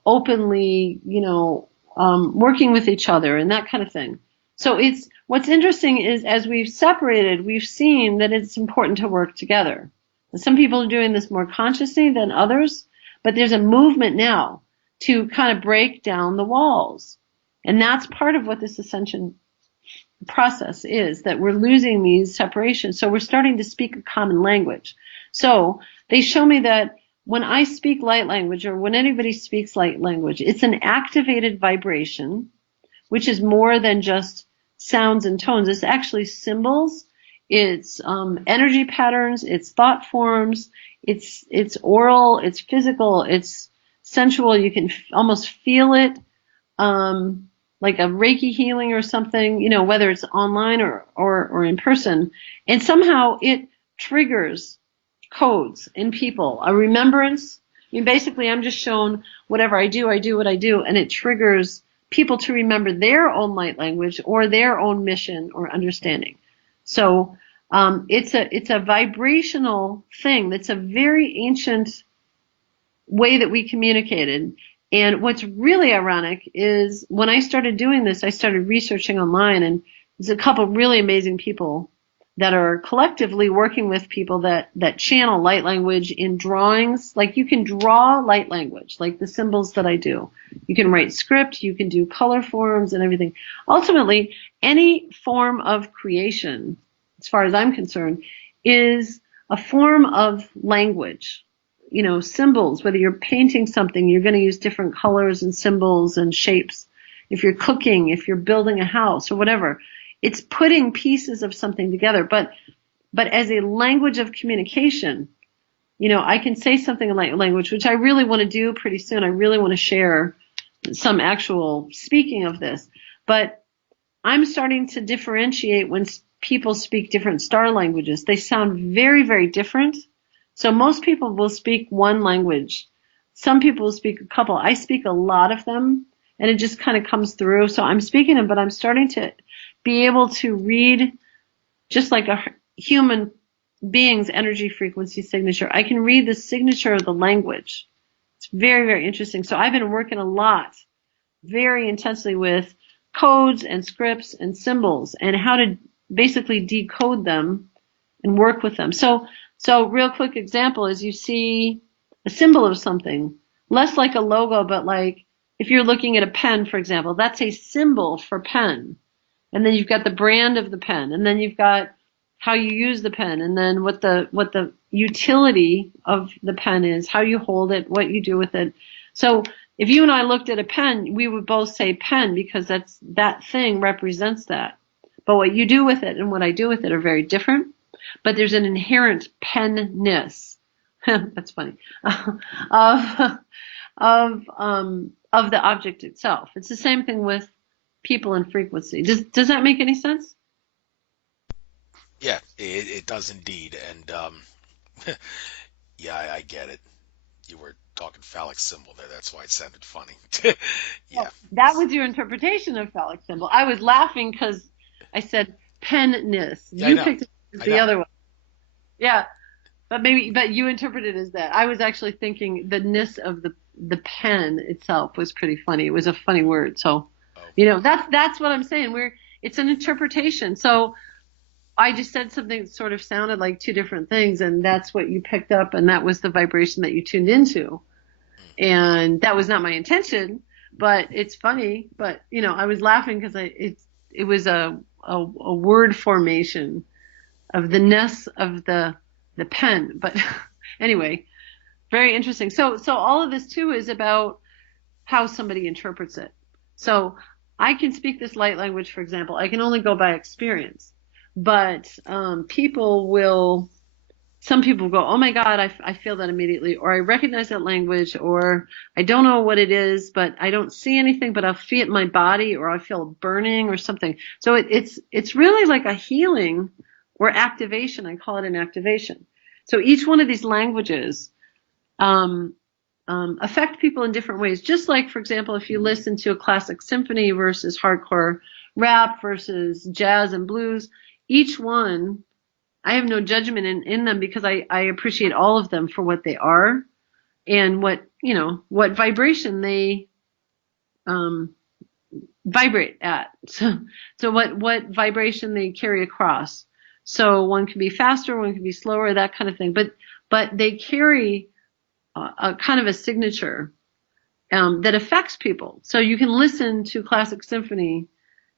openly working with each other and that kind of thing. So what's interesting is, as we've separated, we've seen that it's important to work together. Some people are doing this more consciously than others, but there's a movement now to kind of break down the walls. And that's part of what this ascension process is, that we're losing these separations. So we're starting to speak a common language. So they show me that when I speak light language, or when anybody speaks light language, it's an activated vibration, which is more than just sounds and tones. It's actually symbols, it's energy patterns, it's thought forms, it's oral, it's physical, it's sensual. You can almost feel it, like a Reiki healing or something, whether it's online or in person. And somehow it triggers codes in people, a remembrance. Basically, I'm just shown whatever I do what I do, and it triggers people to remember their own light language or their own mission or understanding. So it's a vibrational thing that's a very ancient way that we communicated. And what's really ironic is when I started doing this, I started researching online, and there's a couple really amazing people that are collectively working with people that channel light language in drawings. Like you can draw light language, like the symbols that I do. You can write script, you can do color forms and everything. Ultimately, any form of creation, as far as I'm concerned, is a form of language. Symbols, whether you're painting something, you're going to use different colors and symbols and shapes. If you're cooking, if you're building a house or whatever, it's putting pieces of something together. But as a language of communication, I can say something in light language, which I really want to do pretty soon. I really want to share some actual speaking of this. But I'm starting to differentiate when people speak different star languages. They sound very, very different. So most people will speak one language. Some people will speak a couple. I speak a lot of them, and it just kind of comes through. So I'm speaking them, but I'm starting to be able to read just like a human being's energy frequency signature. I can read the signature of the language. It's very, very interesting. So I've been working a lot, very intensely with codes and scripts and symbols and how to basically decode them and work with them. So real quick example is you see a symbol of something, less like a logo, but like if you're looking at a pen, for example, that's a symbol for pen. and then you've got the brand of the pen, and then you've got how you use the pen, and then what the utility of the pen is, how you hold it, what you do with it. So if you and I looked at a pen, we would both say pen because that thing represents that. But what you do with it and what I do with it are very different. But there's an inherent penness. That's funny. of of the object itself. It's the same thing with people and frequency. Does that make any sense? Yeah, it does indeed. And yeah, I get it. You were talking phallic symbol there. That's why it sounded funny. Yeah. Well, that was your interpretation of phallic symbol. I was laughing because I said penness. Yeah, I You know. picked it as I the know. other one. Yeah, but you interpreted it as that. I was actually thinking the ness of the pen itself was pretty funny. It was a funny word. So, Oh, that's what I'm saying. It's an interpretation. So I just said something that sort of sounded like two different things, and that's what you picked up, and that was the vibration that you tuned into. And that was not my intention, but it's funny. But I was laughing because it was a word formation of the ness of the pen. But anyway, very interesting. So all of this too is about how somebody interprets it. So I can speak this light language, for example. I can only go by experience, but some people go, oh my God, I feel that immediately, or I recognize that language, or I don't know what it is, but I don't see anything, but I'll feel it in my body, or I feel burning or something. So it's really like a healing or activation. I call it an activation. So each one of these languages affect people in different ways. Just like, for example, if you listen to a classic symphony versus hardcore rap versus jazz and blues, each one, I have no judgment in them because I appreciate all of them for what they are and what vibration they um, vibrate at. So what vibration they carry across. So one can be faster, one can be slower, that kind of thing. But they carry a kind of a signature that affects people. So you can listen to classic symphony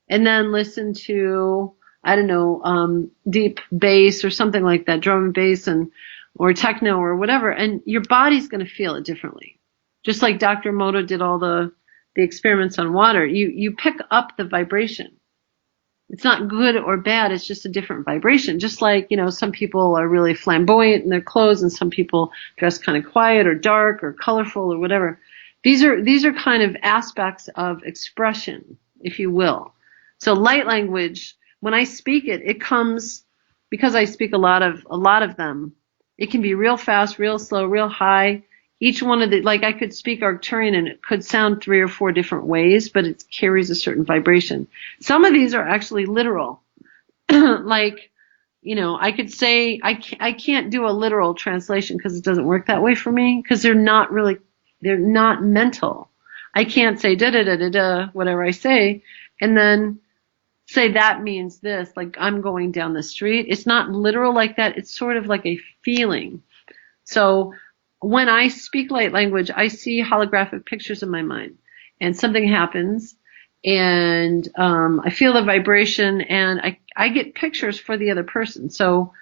and then listen to, I don't know, deep bass or something like that, drum and bass or techno or whatever, and your body's going to feel it differently. Just like Dr. Moto did all the experiments on water, you pick up the vibration. It's not good or bad, it's just a different vibration. Just like, some people are really flamboyant in their clothes and some people dress kind of quiet or dark or colorful or whatever. These are kind of aspects of expression, if you will. So light language, when I speak it, it comes because I speak a lot of them. It can be real fast, real slow, real high. Each one of like I could speak Arcturian and it could sound 3 or 4 different ways, but it carries a certain vibration. Some of these are actually literal. Like, I could say I can't do a literal translation because it doesn't work that way for me because they're not mental. I can't say da da da da da whatever I say and then say that means this, like I'm going down the street. It's not literal like that. It's sort of like a feeling. So when I speak light language, I see holographic pictures in my mind and something happens and I feel the vibration and I get pictures for the other person. So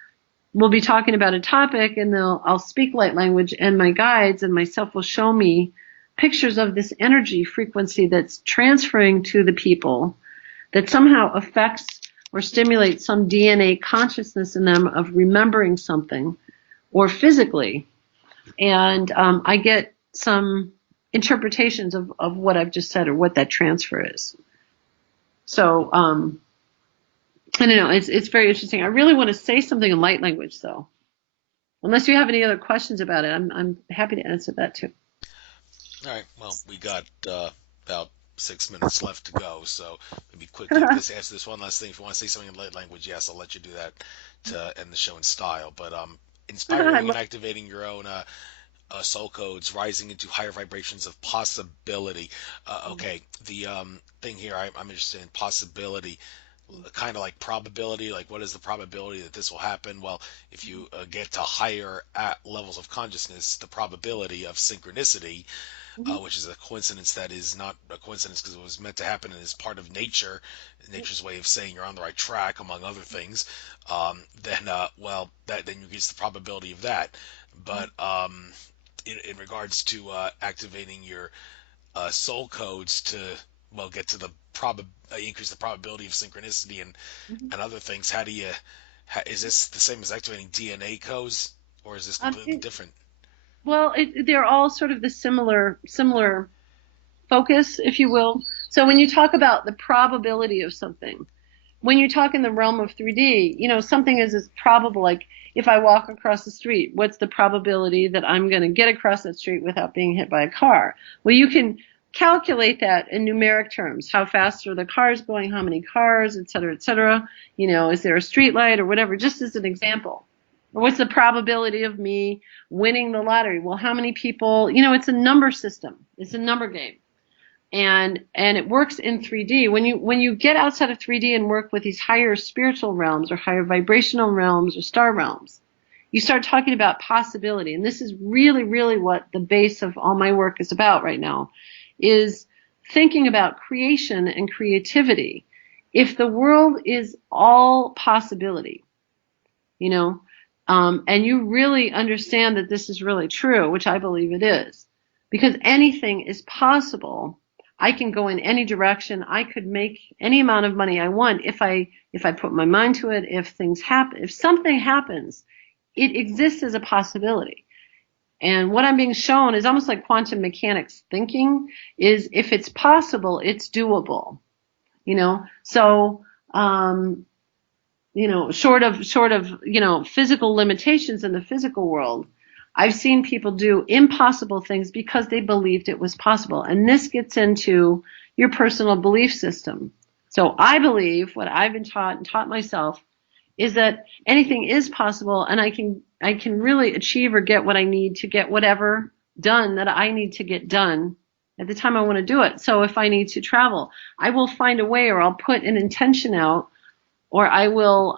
we'll be talking about a topic and I'll speak light language and my guides and myself will show me pictures of this energy frequency that's transferring to the people that somehow affects or stimulates some DNA consciousness in them of remembering something or physically. And I get some interpretations of what I've just said or what that transfer is. So I don't know. It's very interesting. I really want to say something in light language, though. Unless you have any other questions about it, I'm happy to answer that too. all right. Well, we got about 6 minutes left to go, so maybe quickly just answer this one last thing. If you want to say something in light language, yes, I'll let you do that to end the show in style. But inspiring and activating your own soul codes, rising into higher vibrations of possibility. Okay, the thing here I'm interested in possibility. kind of like probability, like what is the probability that this will happen? Well, if you get to higher levels of consciousness, the probability of synchronicity, Mm-hmm. which is a coincidence that is not a coincidence because it was meant to happen and is part of nature, nature's way of saying you're on the right track, among other things, then well, that then you increase the probability of that. But in regards to activating your soul codes to well get to the increase the probability of synchronicity Mm-hmm. and other things. How do you is this the same as activating DNA codes or is this Um, completely it, different? they're all sort of the similar focus, if you will. So when you talk about the probability of something, when you talk in the realm of 3D, something is as probable, like if I walk across the street, what's the probability that I'm going to get across that street without being hit by a car? Well, you can calculate that in numeric terms. How fast are the cars going? How many cars, et cetera, et cetera? Is there a street light or whatever, just as an example. Or what's the probability of me winning the lottery? Well, how many people, it's a number system. It's a number game, and it works in 3D. When you get outside of 3D and work with these higher spiritual realms or higher vibrational realms or star realms, you start talking about possibility. And this is really, really what the base of all my work is about right now, is thinking about creation and creativity. If the world is all possibility, you know, and you really understand that this is really true, which I believe it is, because anything is possible. I can go in any direction. I could make any amount of money I want if I put my mind to it. If things happen, if something happens, it exists as a possibility. And what I'm being shown is almost like quantum mechanics thinking, is if it's possible, it's doable. So short of physical limitations in the physical world, I've seen people do impossible things because they believed it was possible. And this gets into your personal belief system. So I believe what I've been taught and taught myself is that anything is possible, and I can really achieve or get what I need to get whatever done that I need to get done at the time I want to do it. So if I need to travel, I will find a way, or I'll put an intention out, or I will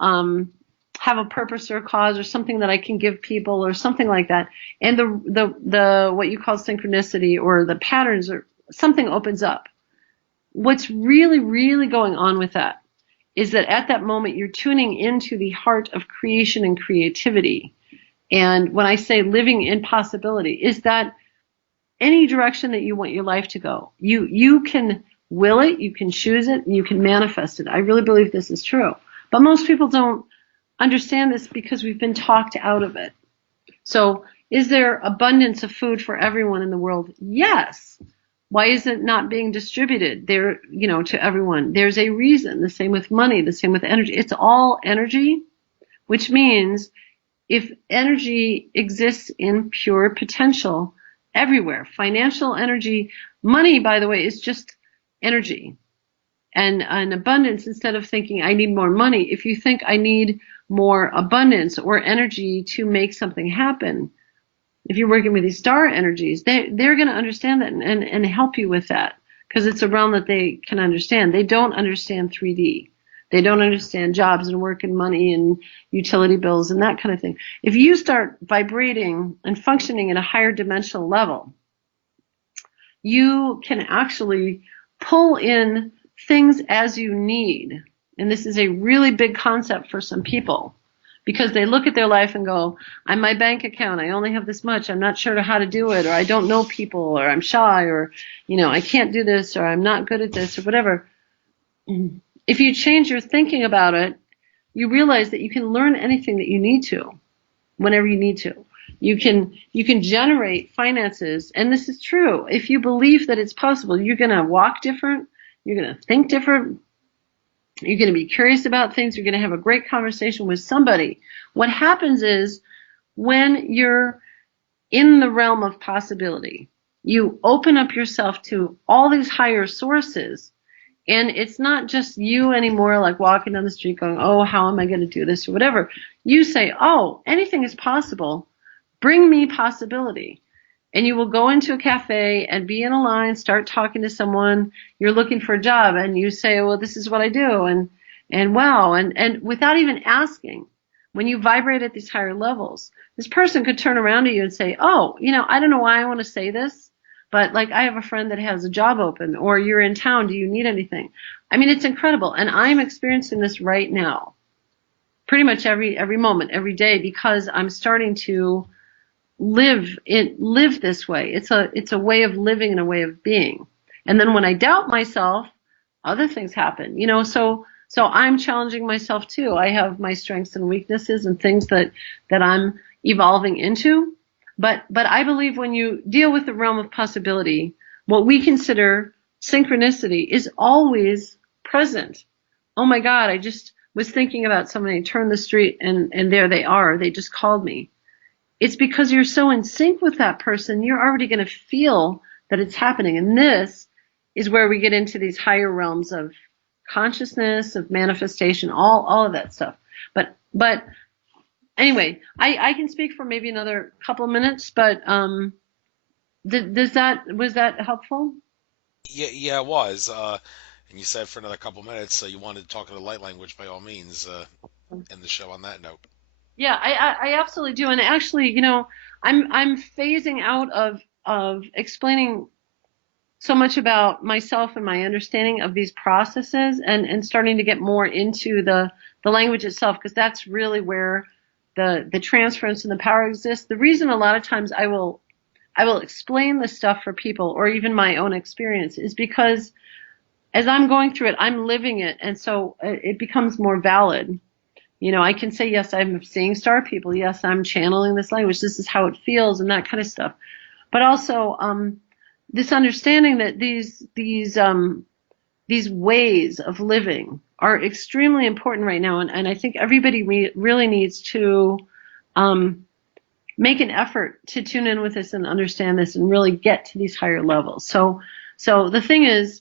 have a purpose or a cause or something that I can give people or something like that. And the what you call synchronicity or the patterns or something opens up. What's really, really going on with that is that at that moment you're tuning into the heart of creation and creativity. And when I say living in possibility, is that any direction that you want your life to go, you can will it, you can choose it, and you can manifest it. I really believe this is true. But most people don't understand this because we've been talked out of it. So is there abundance of food for everyone in the world? Yes. Why is it not being distributed there, to everyone? There's a reason. The same with money, the same with energy. It's all energy, which means if energy exists in pure potential everywhere, financial energy, money, by the way, is just energy. And an abundance, instead of thinking I need more money, if you think I need more abundance or energy to make something happen, if you're working with these star energies, they're going to understand that and help you with that, because it's a realm that they can understand. They don't understand 3D. They don't understand jobs and work and money and utility bills and that kind of thing. If you start vibrating and functioning at a higher dimensional level, you can actually pull in things as you need. And this is a really big concept for some people, because they look at their life and go, I'm my bank account, I only have this much, I'm not sure how to do it, or I don't know people, or I'm shy, or I can't do this, or I'm not good at this, or whatever. If you change your thinking about it, you realize that you can learn anything that you need to, whenever you need to. You can generate finances, and this is true. If you believe that it's possible, you're going to walk different, you're going to think different, you're going to be curious about things, you're going to have a great conversation with somebody. What happens is, when you're in the realm of possibility, you open up yourself to all these higher sources, and it's not just you anymore, like walking down the street going, oh, how am I going to do this or whatever. You say, oh, anything is possible. Bring me possibility. And you will go into a cafe and be in a line, start talking to someone. You're looking for a job, and you say, well, this is what I do. And And wow, and without even asking, when you vibrate at these higher levels, this person could turn around to you and say, oh, I don't know why I want to say this, but like I have a friend that has a job open, or you're in town, do you need anything? I mean, it's incredible. And I'm experiencing this right now, pretty much every moment, every day, because I'm starting to live this way. It's a way of living and a way of being. And then when I doubt myself, other things happen, so I'm challenging myself too. I have my strengths and weaknesses and things that I'm evolving into. But I believe when you deal with the realm of possibility, what we consider synchronicity is always present. Oh my God, I just was thinking about somebody, turned the street, and there they are. They just called me. It's because you're so in sync with that person, you're already going to feel that it's happening. And this is where we get into these higher realms of consciousness, of manifestation, all of that stuff. But anyway, I can speak for maybe another couple minutes, but was that helpful? Yeah, it was. And you said for another couple minutes, so you wanted to talk in the light language, by all means, end the show on that note. Yeah, I absolutely do. And actually, I'm phasing out of explaining so much about myself and my understanding of these processes, and starting to get more into the language itself, because that's really where the transference and the power exists. The reason a lot of times I will explain this stuff for people, or even my own experience, is because as I'm going through it, I'm living it, and so it becomes more valid. I can say, yes, I'm seeing star people. Yes, I'm channeling this language. This is how it feels, and that kind of stuff. But also, this understanding that these ways of living are extremely important right now, and I think everybody really needs to make an effort to tune in with this and understand this and really get to these higher levels. So the thing is,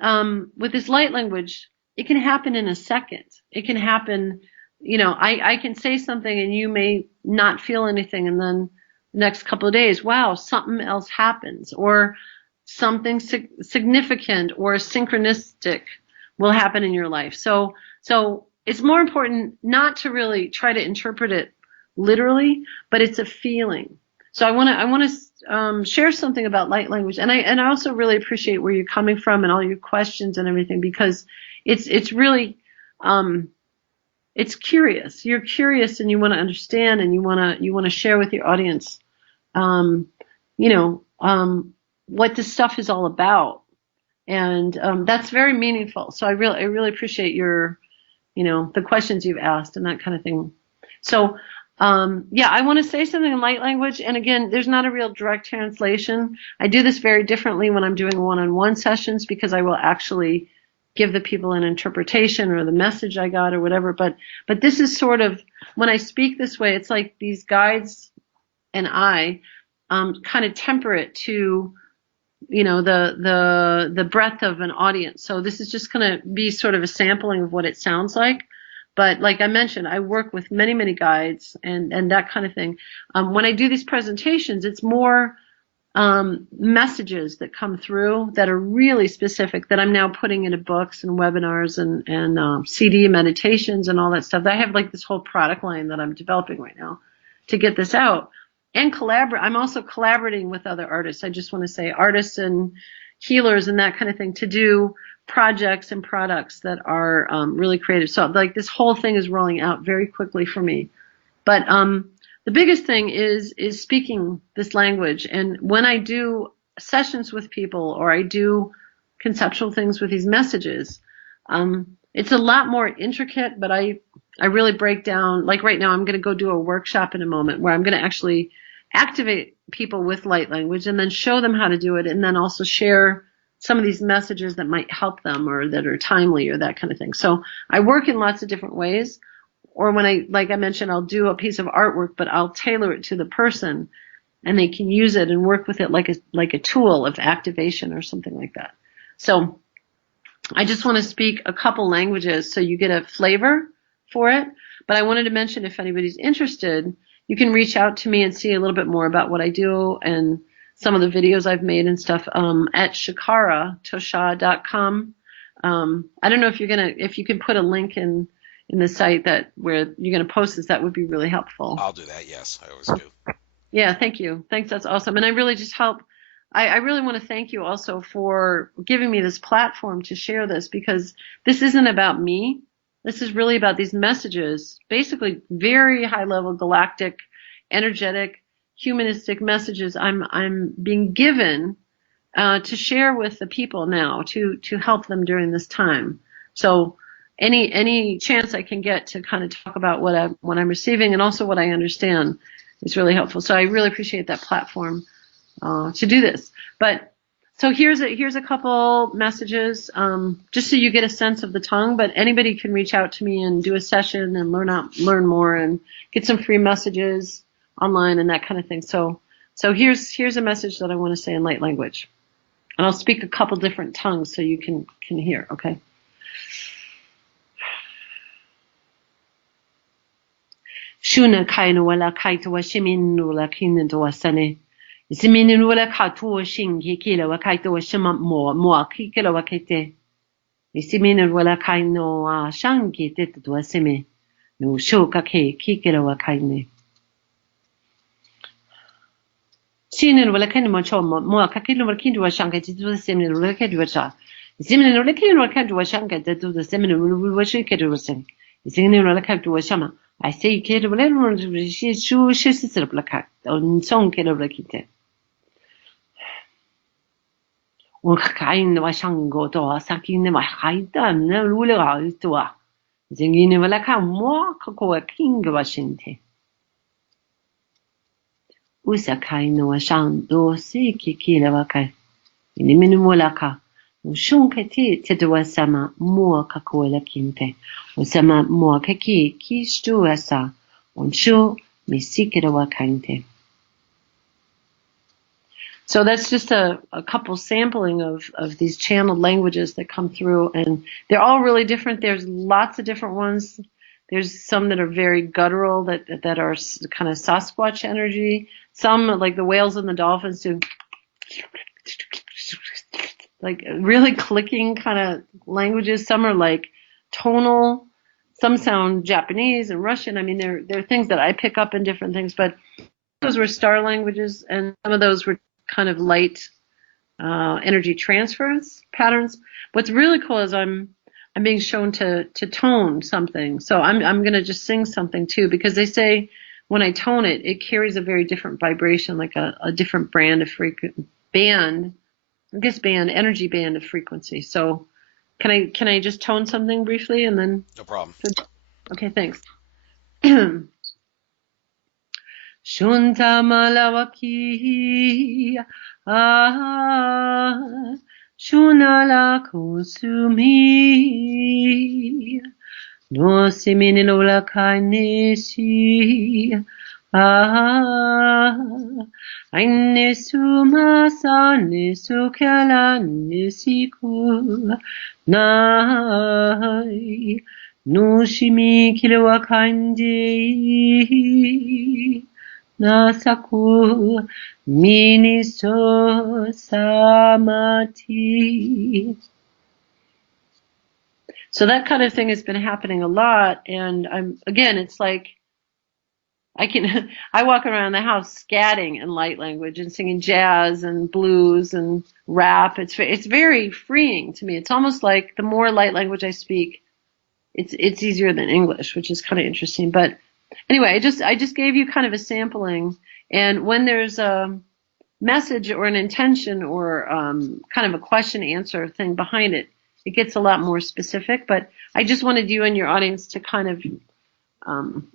with this light language, it can happen in a second. It can happen, I can say something and you may not feel anything, and then the next couple of days, wow, something else happens, or something significant or synchronistic will happen in your life. So it's more important not to really try to interpret it literally, but it's a feeling. So I want to share something about light language, and I also really appreciate where you're coming from and all your questions and everything, because it's really it's curious. You're curious and you want to understand, and you want to share with your audience, what this stuff is all about, and that's very meaningful. So I really appreciate your, the questions you've asked and that kind of thing. So yeah, I want to say something in light language. And again, there's not a real direct translation. I do this very differently when I'm doing one-on-one sessions, because I will actually give the people an interpretation or the message I got or whatever. But this is sort of, when I speak this way, it's like these guides and I kind of temper it to, the breadth of an audience. So this is just going to be sort of a sampling of what it sounds like. But like I mentioned, I work with many, many guides and that kind of thing. When I do these presentations, it's more messages that come through that are really specific, that I'm now putting into books and webinars and CD meditations and all that stuff. I have like this whole product line that I'm developing right now to get this out. And I'm also collaborating with other artists. I just want to say artists and healers and that kind of thing, to do projects and products that are really creative. So like this whole thing is rolling out very quickly for me. But the biggest thing is speaking this language. And when I do sessions with people, or I do conceptual things with these messages, it's a lot more intricate, but I really break down, like right now I'm going to go do a workshop in a moment where I'm going to actually activate people with light language and then show them how to do it, and then also share some of these messages that might help them or that are timely or that kind of thing. So I work in lots of different ways. Or when like I mentioned, I'll do a piece of artwork, but I'll tailor it to the person, and they can use it and work with it like a tool of activation or something like that. So I just want to speak a couple languages so you get a flavor for it. But I wanted to mention, if anybody's interested, you can reach out to me and see a little bit more about what I do and some of the videos I've made and stuff at shakaratosha.com. I don't know if if you can put a link in the site that where you're gonna post this, that would be really helpful. I'll do that. Yes, I always do. Yeah, thank you. Thanks, that's awesome. And I really just help. I really want to thank you also for giving me this platform to share this, because this isn't about me. This is really about these messages, basically very high level galactic, energetic, humanistic messages I'm being given to share with the people now to help them during this time. So any chance I can get to kind of talk about what I'm receiving and also what I understand is really helpful. So I really appreciate that platform to do this. But so here's a couple messages just so you get a sense of the tongue. But anybody can reach out to me and do a session and learn more and get some free messages online and that kind of thing. So here's a message that I want to say in light language. And I'll speak a couple different tongues so you can hear, okay? Shuna kaino wala kaito wa shiminu la kinu wa sane. Siminu wala katu wa shingi kila wa kaito wa shima mo kila wa kete. Siminu wala kaino wa shangi tetu wa seme. No shoka ke kila wa kaine. Sinin wala kaino mo chomo mo kakilo wa kindu wa shangi tetu wa seme wala kedu wa cha. Siminu wala kino wa kandu wa shangi tetu wa seme wala shikedu wa seme. Siminu wala katu wa shama. I say kid whatever she's a black on song kid of kite. Kain was shango to a sakin my haida no ruler to a zingin like more cocoa a king washinte. Usa kain was shang do see kilawaka in the minimolaka. Shunkati tedwa sama mua kakola kinte. Usama mua kaki kishtu asa. Onshu misikirawa kinte. So that's just a couple sampling of these channeled languages that come through, and they're all really different. There's lots of different ones. There's some that are very guttural that are kind of Sasquatch energy. Some like the whales and the dolphins do like really clicking kind of languages. Some are like tonal. Some sound Japanese and Russian. I mean, there are things that I pick up in different things, but those were star languages, and some of those were kind of light energy transference patterns. What's really cool is I'm being shown to tone something. So I'm going to just sing something too, because they say when I tone it, it carries a very different vibration, like a different brand of energy band of frequency. So can I just tone something briefly and then? No problem. Okay, thanks. Shunta malawaki shunala kusumi no siminula kainesi Ainesuma nesukala nesiku nai nushimi kilowa kanji nasaku miniso samati. So that kind of thing has been happening a lot, and it's like I walk around the house scatting in light language and singing jazz and blues and rap. It's very freeing to me. It's almost like the more light language I speak, it's easier than English, which is kind of interesting. But anyway, I just gave you kind of a sampling, and when there's a message or an intention or kind of a question answer thing behind it, it gets a lot more specific. But I just wanted you and your audience to kind of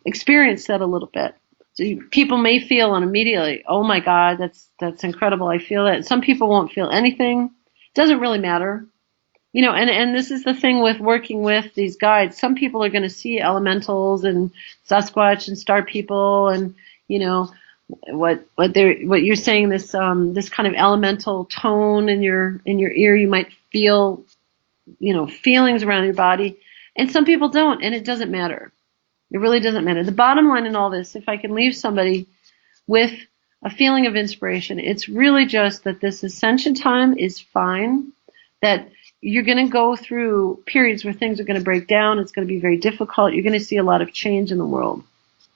experience that a little bit. So people may feel immediately, oh my God, that's incredible. I feel it. Some people won't feel anything. It doesn't really matter. You know, and this is the thing with working with these guides. Some people are going to see elementals and Sasquatch and star people, and you know what you're saying, this kind of elemental tone in your ear. You might feel, you know, feelings around your body, and some people don't, and it doesn't matter. It really doesn't matter. The bottom line in all this, if I can leave somebody with a feeling of inspiration, it's really just that this ascension time is fine, that you're going to go through periods where things are going to break down. It's going to be very difficult. You're going to see a lot of change in the world,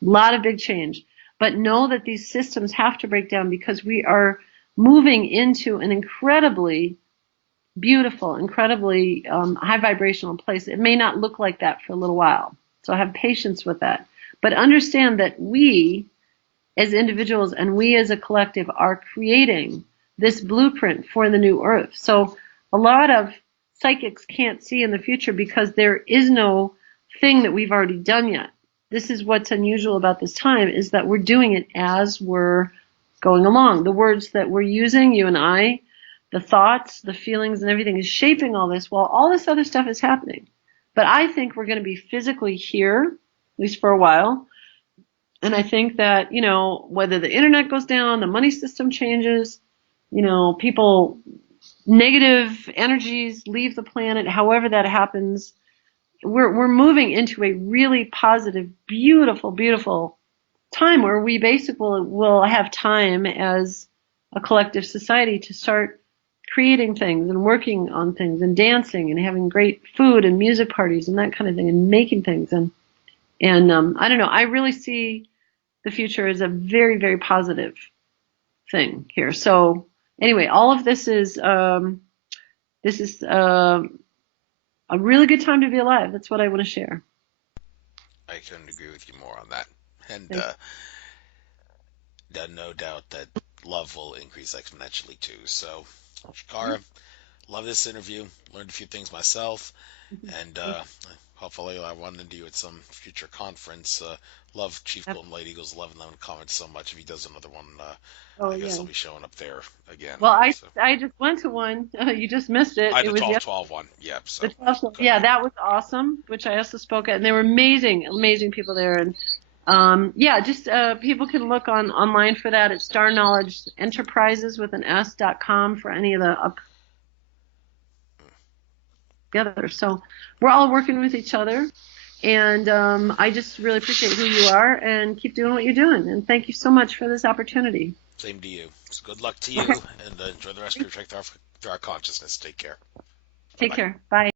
a lot of big change. But know that these systems have to break down because we are moving into an incredibly beautiful, incredibly high vibrational place. It may not look like that for a little while. So have patience with that. But understand that we as individuals and we as a collective are creating this blueprint for the new earth. So a lot of psychics can't see in the future because there is no thing that we've already done yet. This is what's unusual about this time, is that we're doing it as we're going along. The words that we're using, you and I, the thoughts, the feelings, and everything is shaping all this while all this other stuff is happening. But I think we're going to be physically here, at least for a while. And I think that, you know, whether the internet goes down, the money system changes, you know, people, negative energies leave the planet, however that happens, we're moving into a really positive, beautiful, beautiful time where we basically will have time as a collective society to start creating things and working on things and dancing and having great food and music parties and that kind of thing and making things. And I don't know, I really see the future as a very, very positive thing here. So anyway, all of this is a really good time to be alive. That's what I want to share. I couldn't agree with you more on that. And no doubt that love will increase exponentially too. So, Shakara, love this interview. Learned a few things myself, and hopefully I run into you at some future conference. Love Chief Golden Light Eagles 1111 comments so much. If he does another one, I guess I'll be showing up there again. Well, I just went to one. You just missed it. It was the 12-12 one. Yeah. So. That was awesome, which I also spoke at, and they were amazing, amazing people there. And people can look online for that at Star Knowledge Enterprises with an S.com for any of the up together. So we're all working with each other. And I just really appreciate who you are and keep doing what you're doing. And thank you so much for this opportunity. Same to you. So good luck to you, and enjoy the rest of your trek through our consciousness. Take care. Take care. Bye.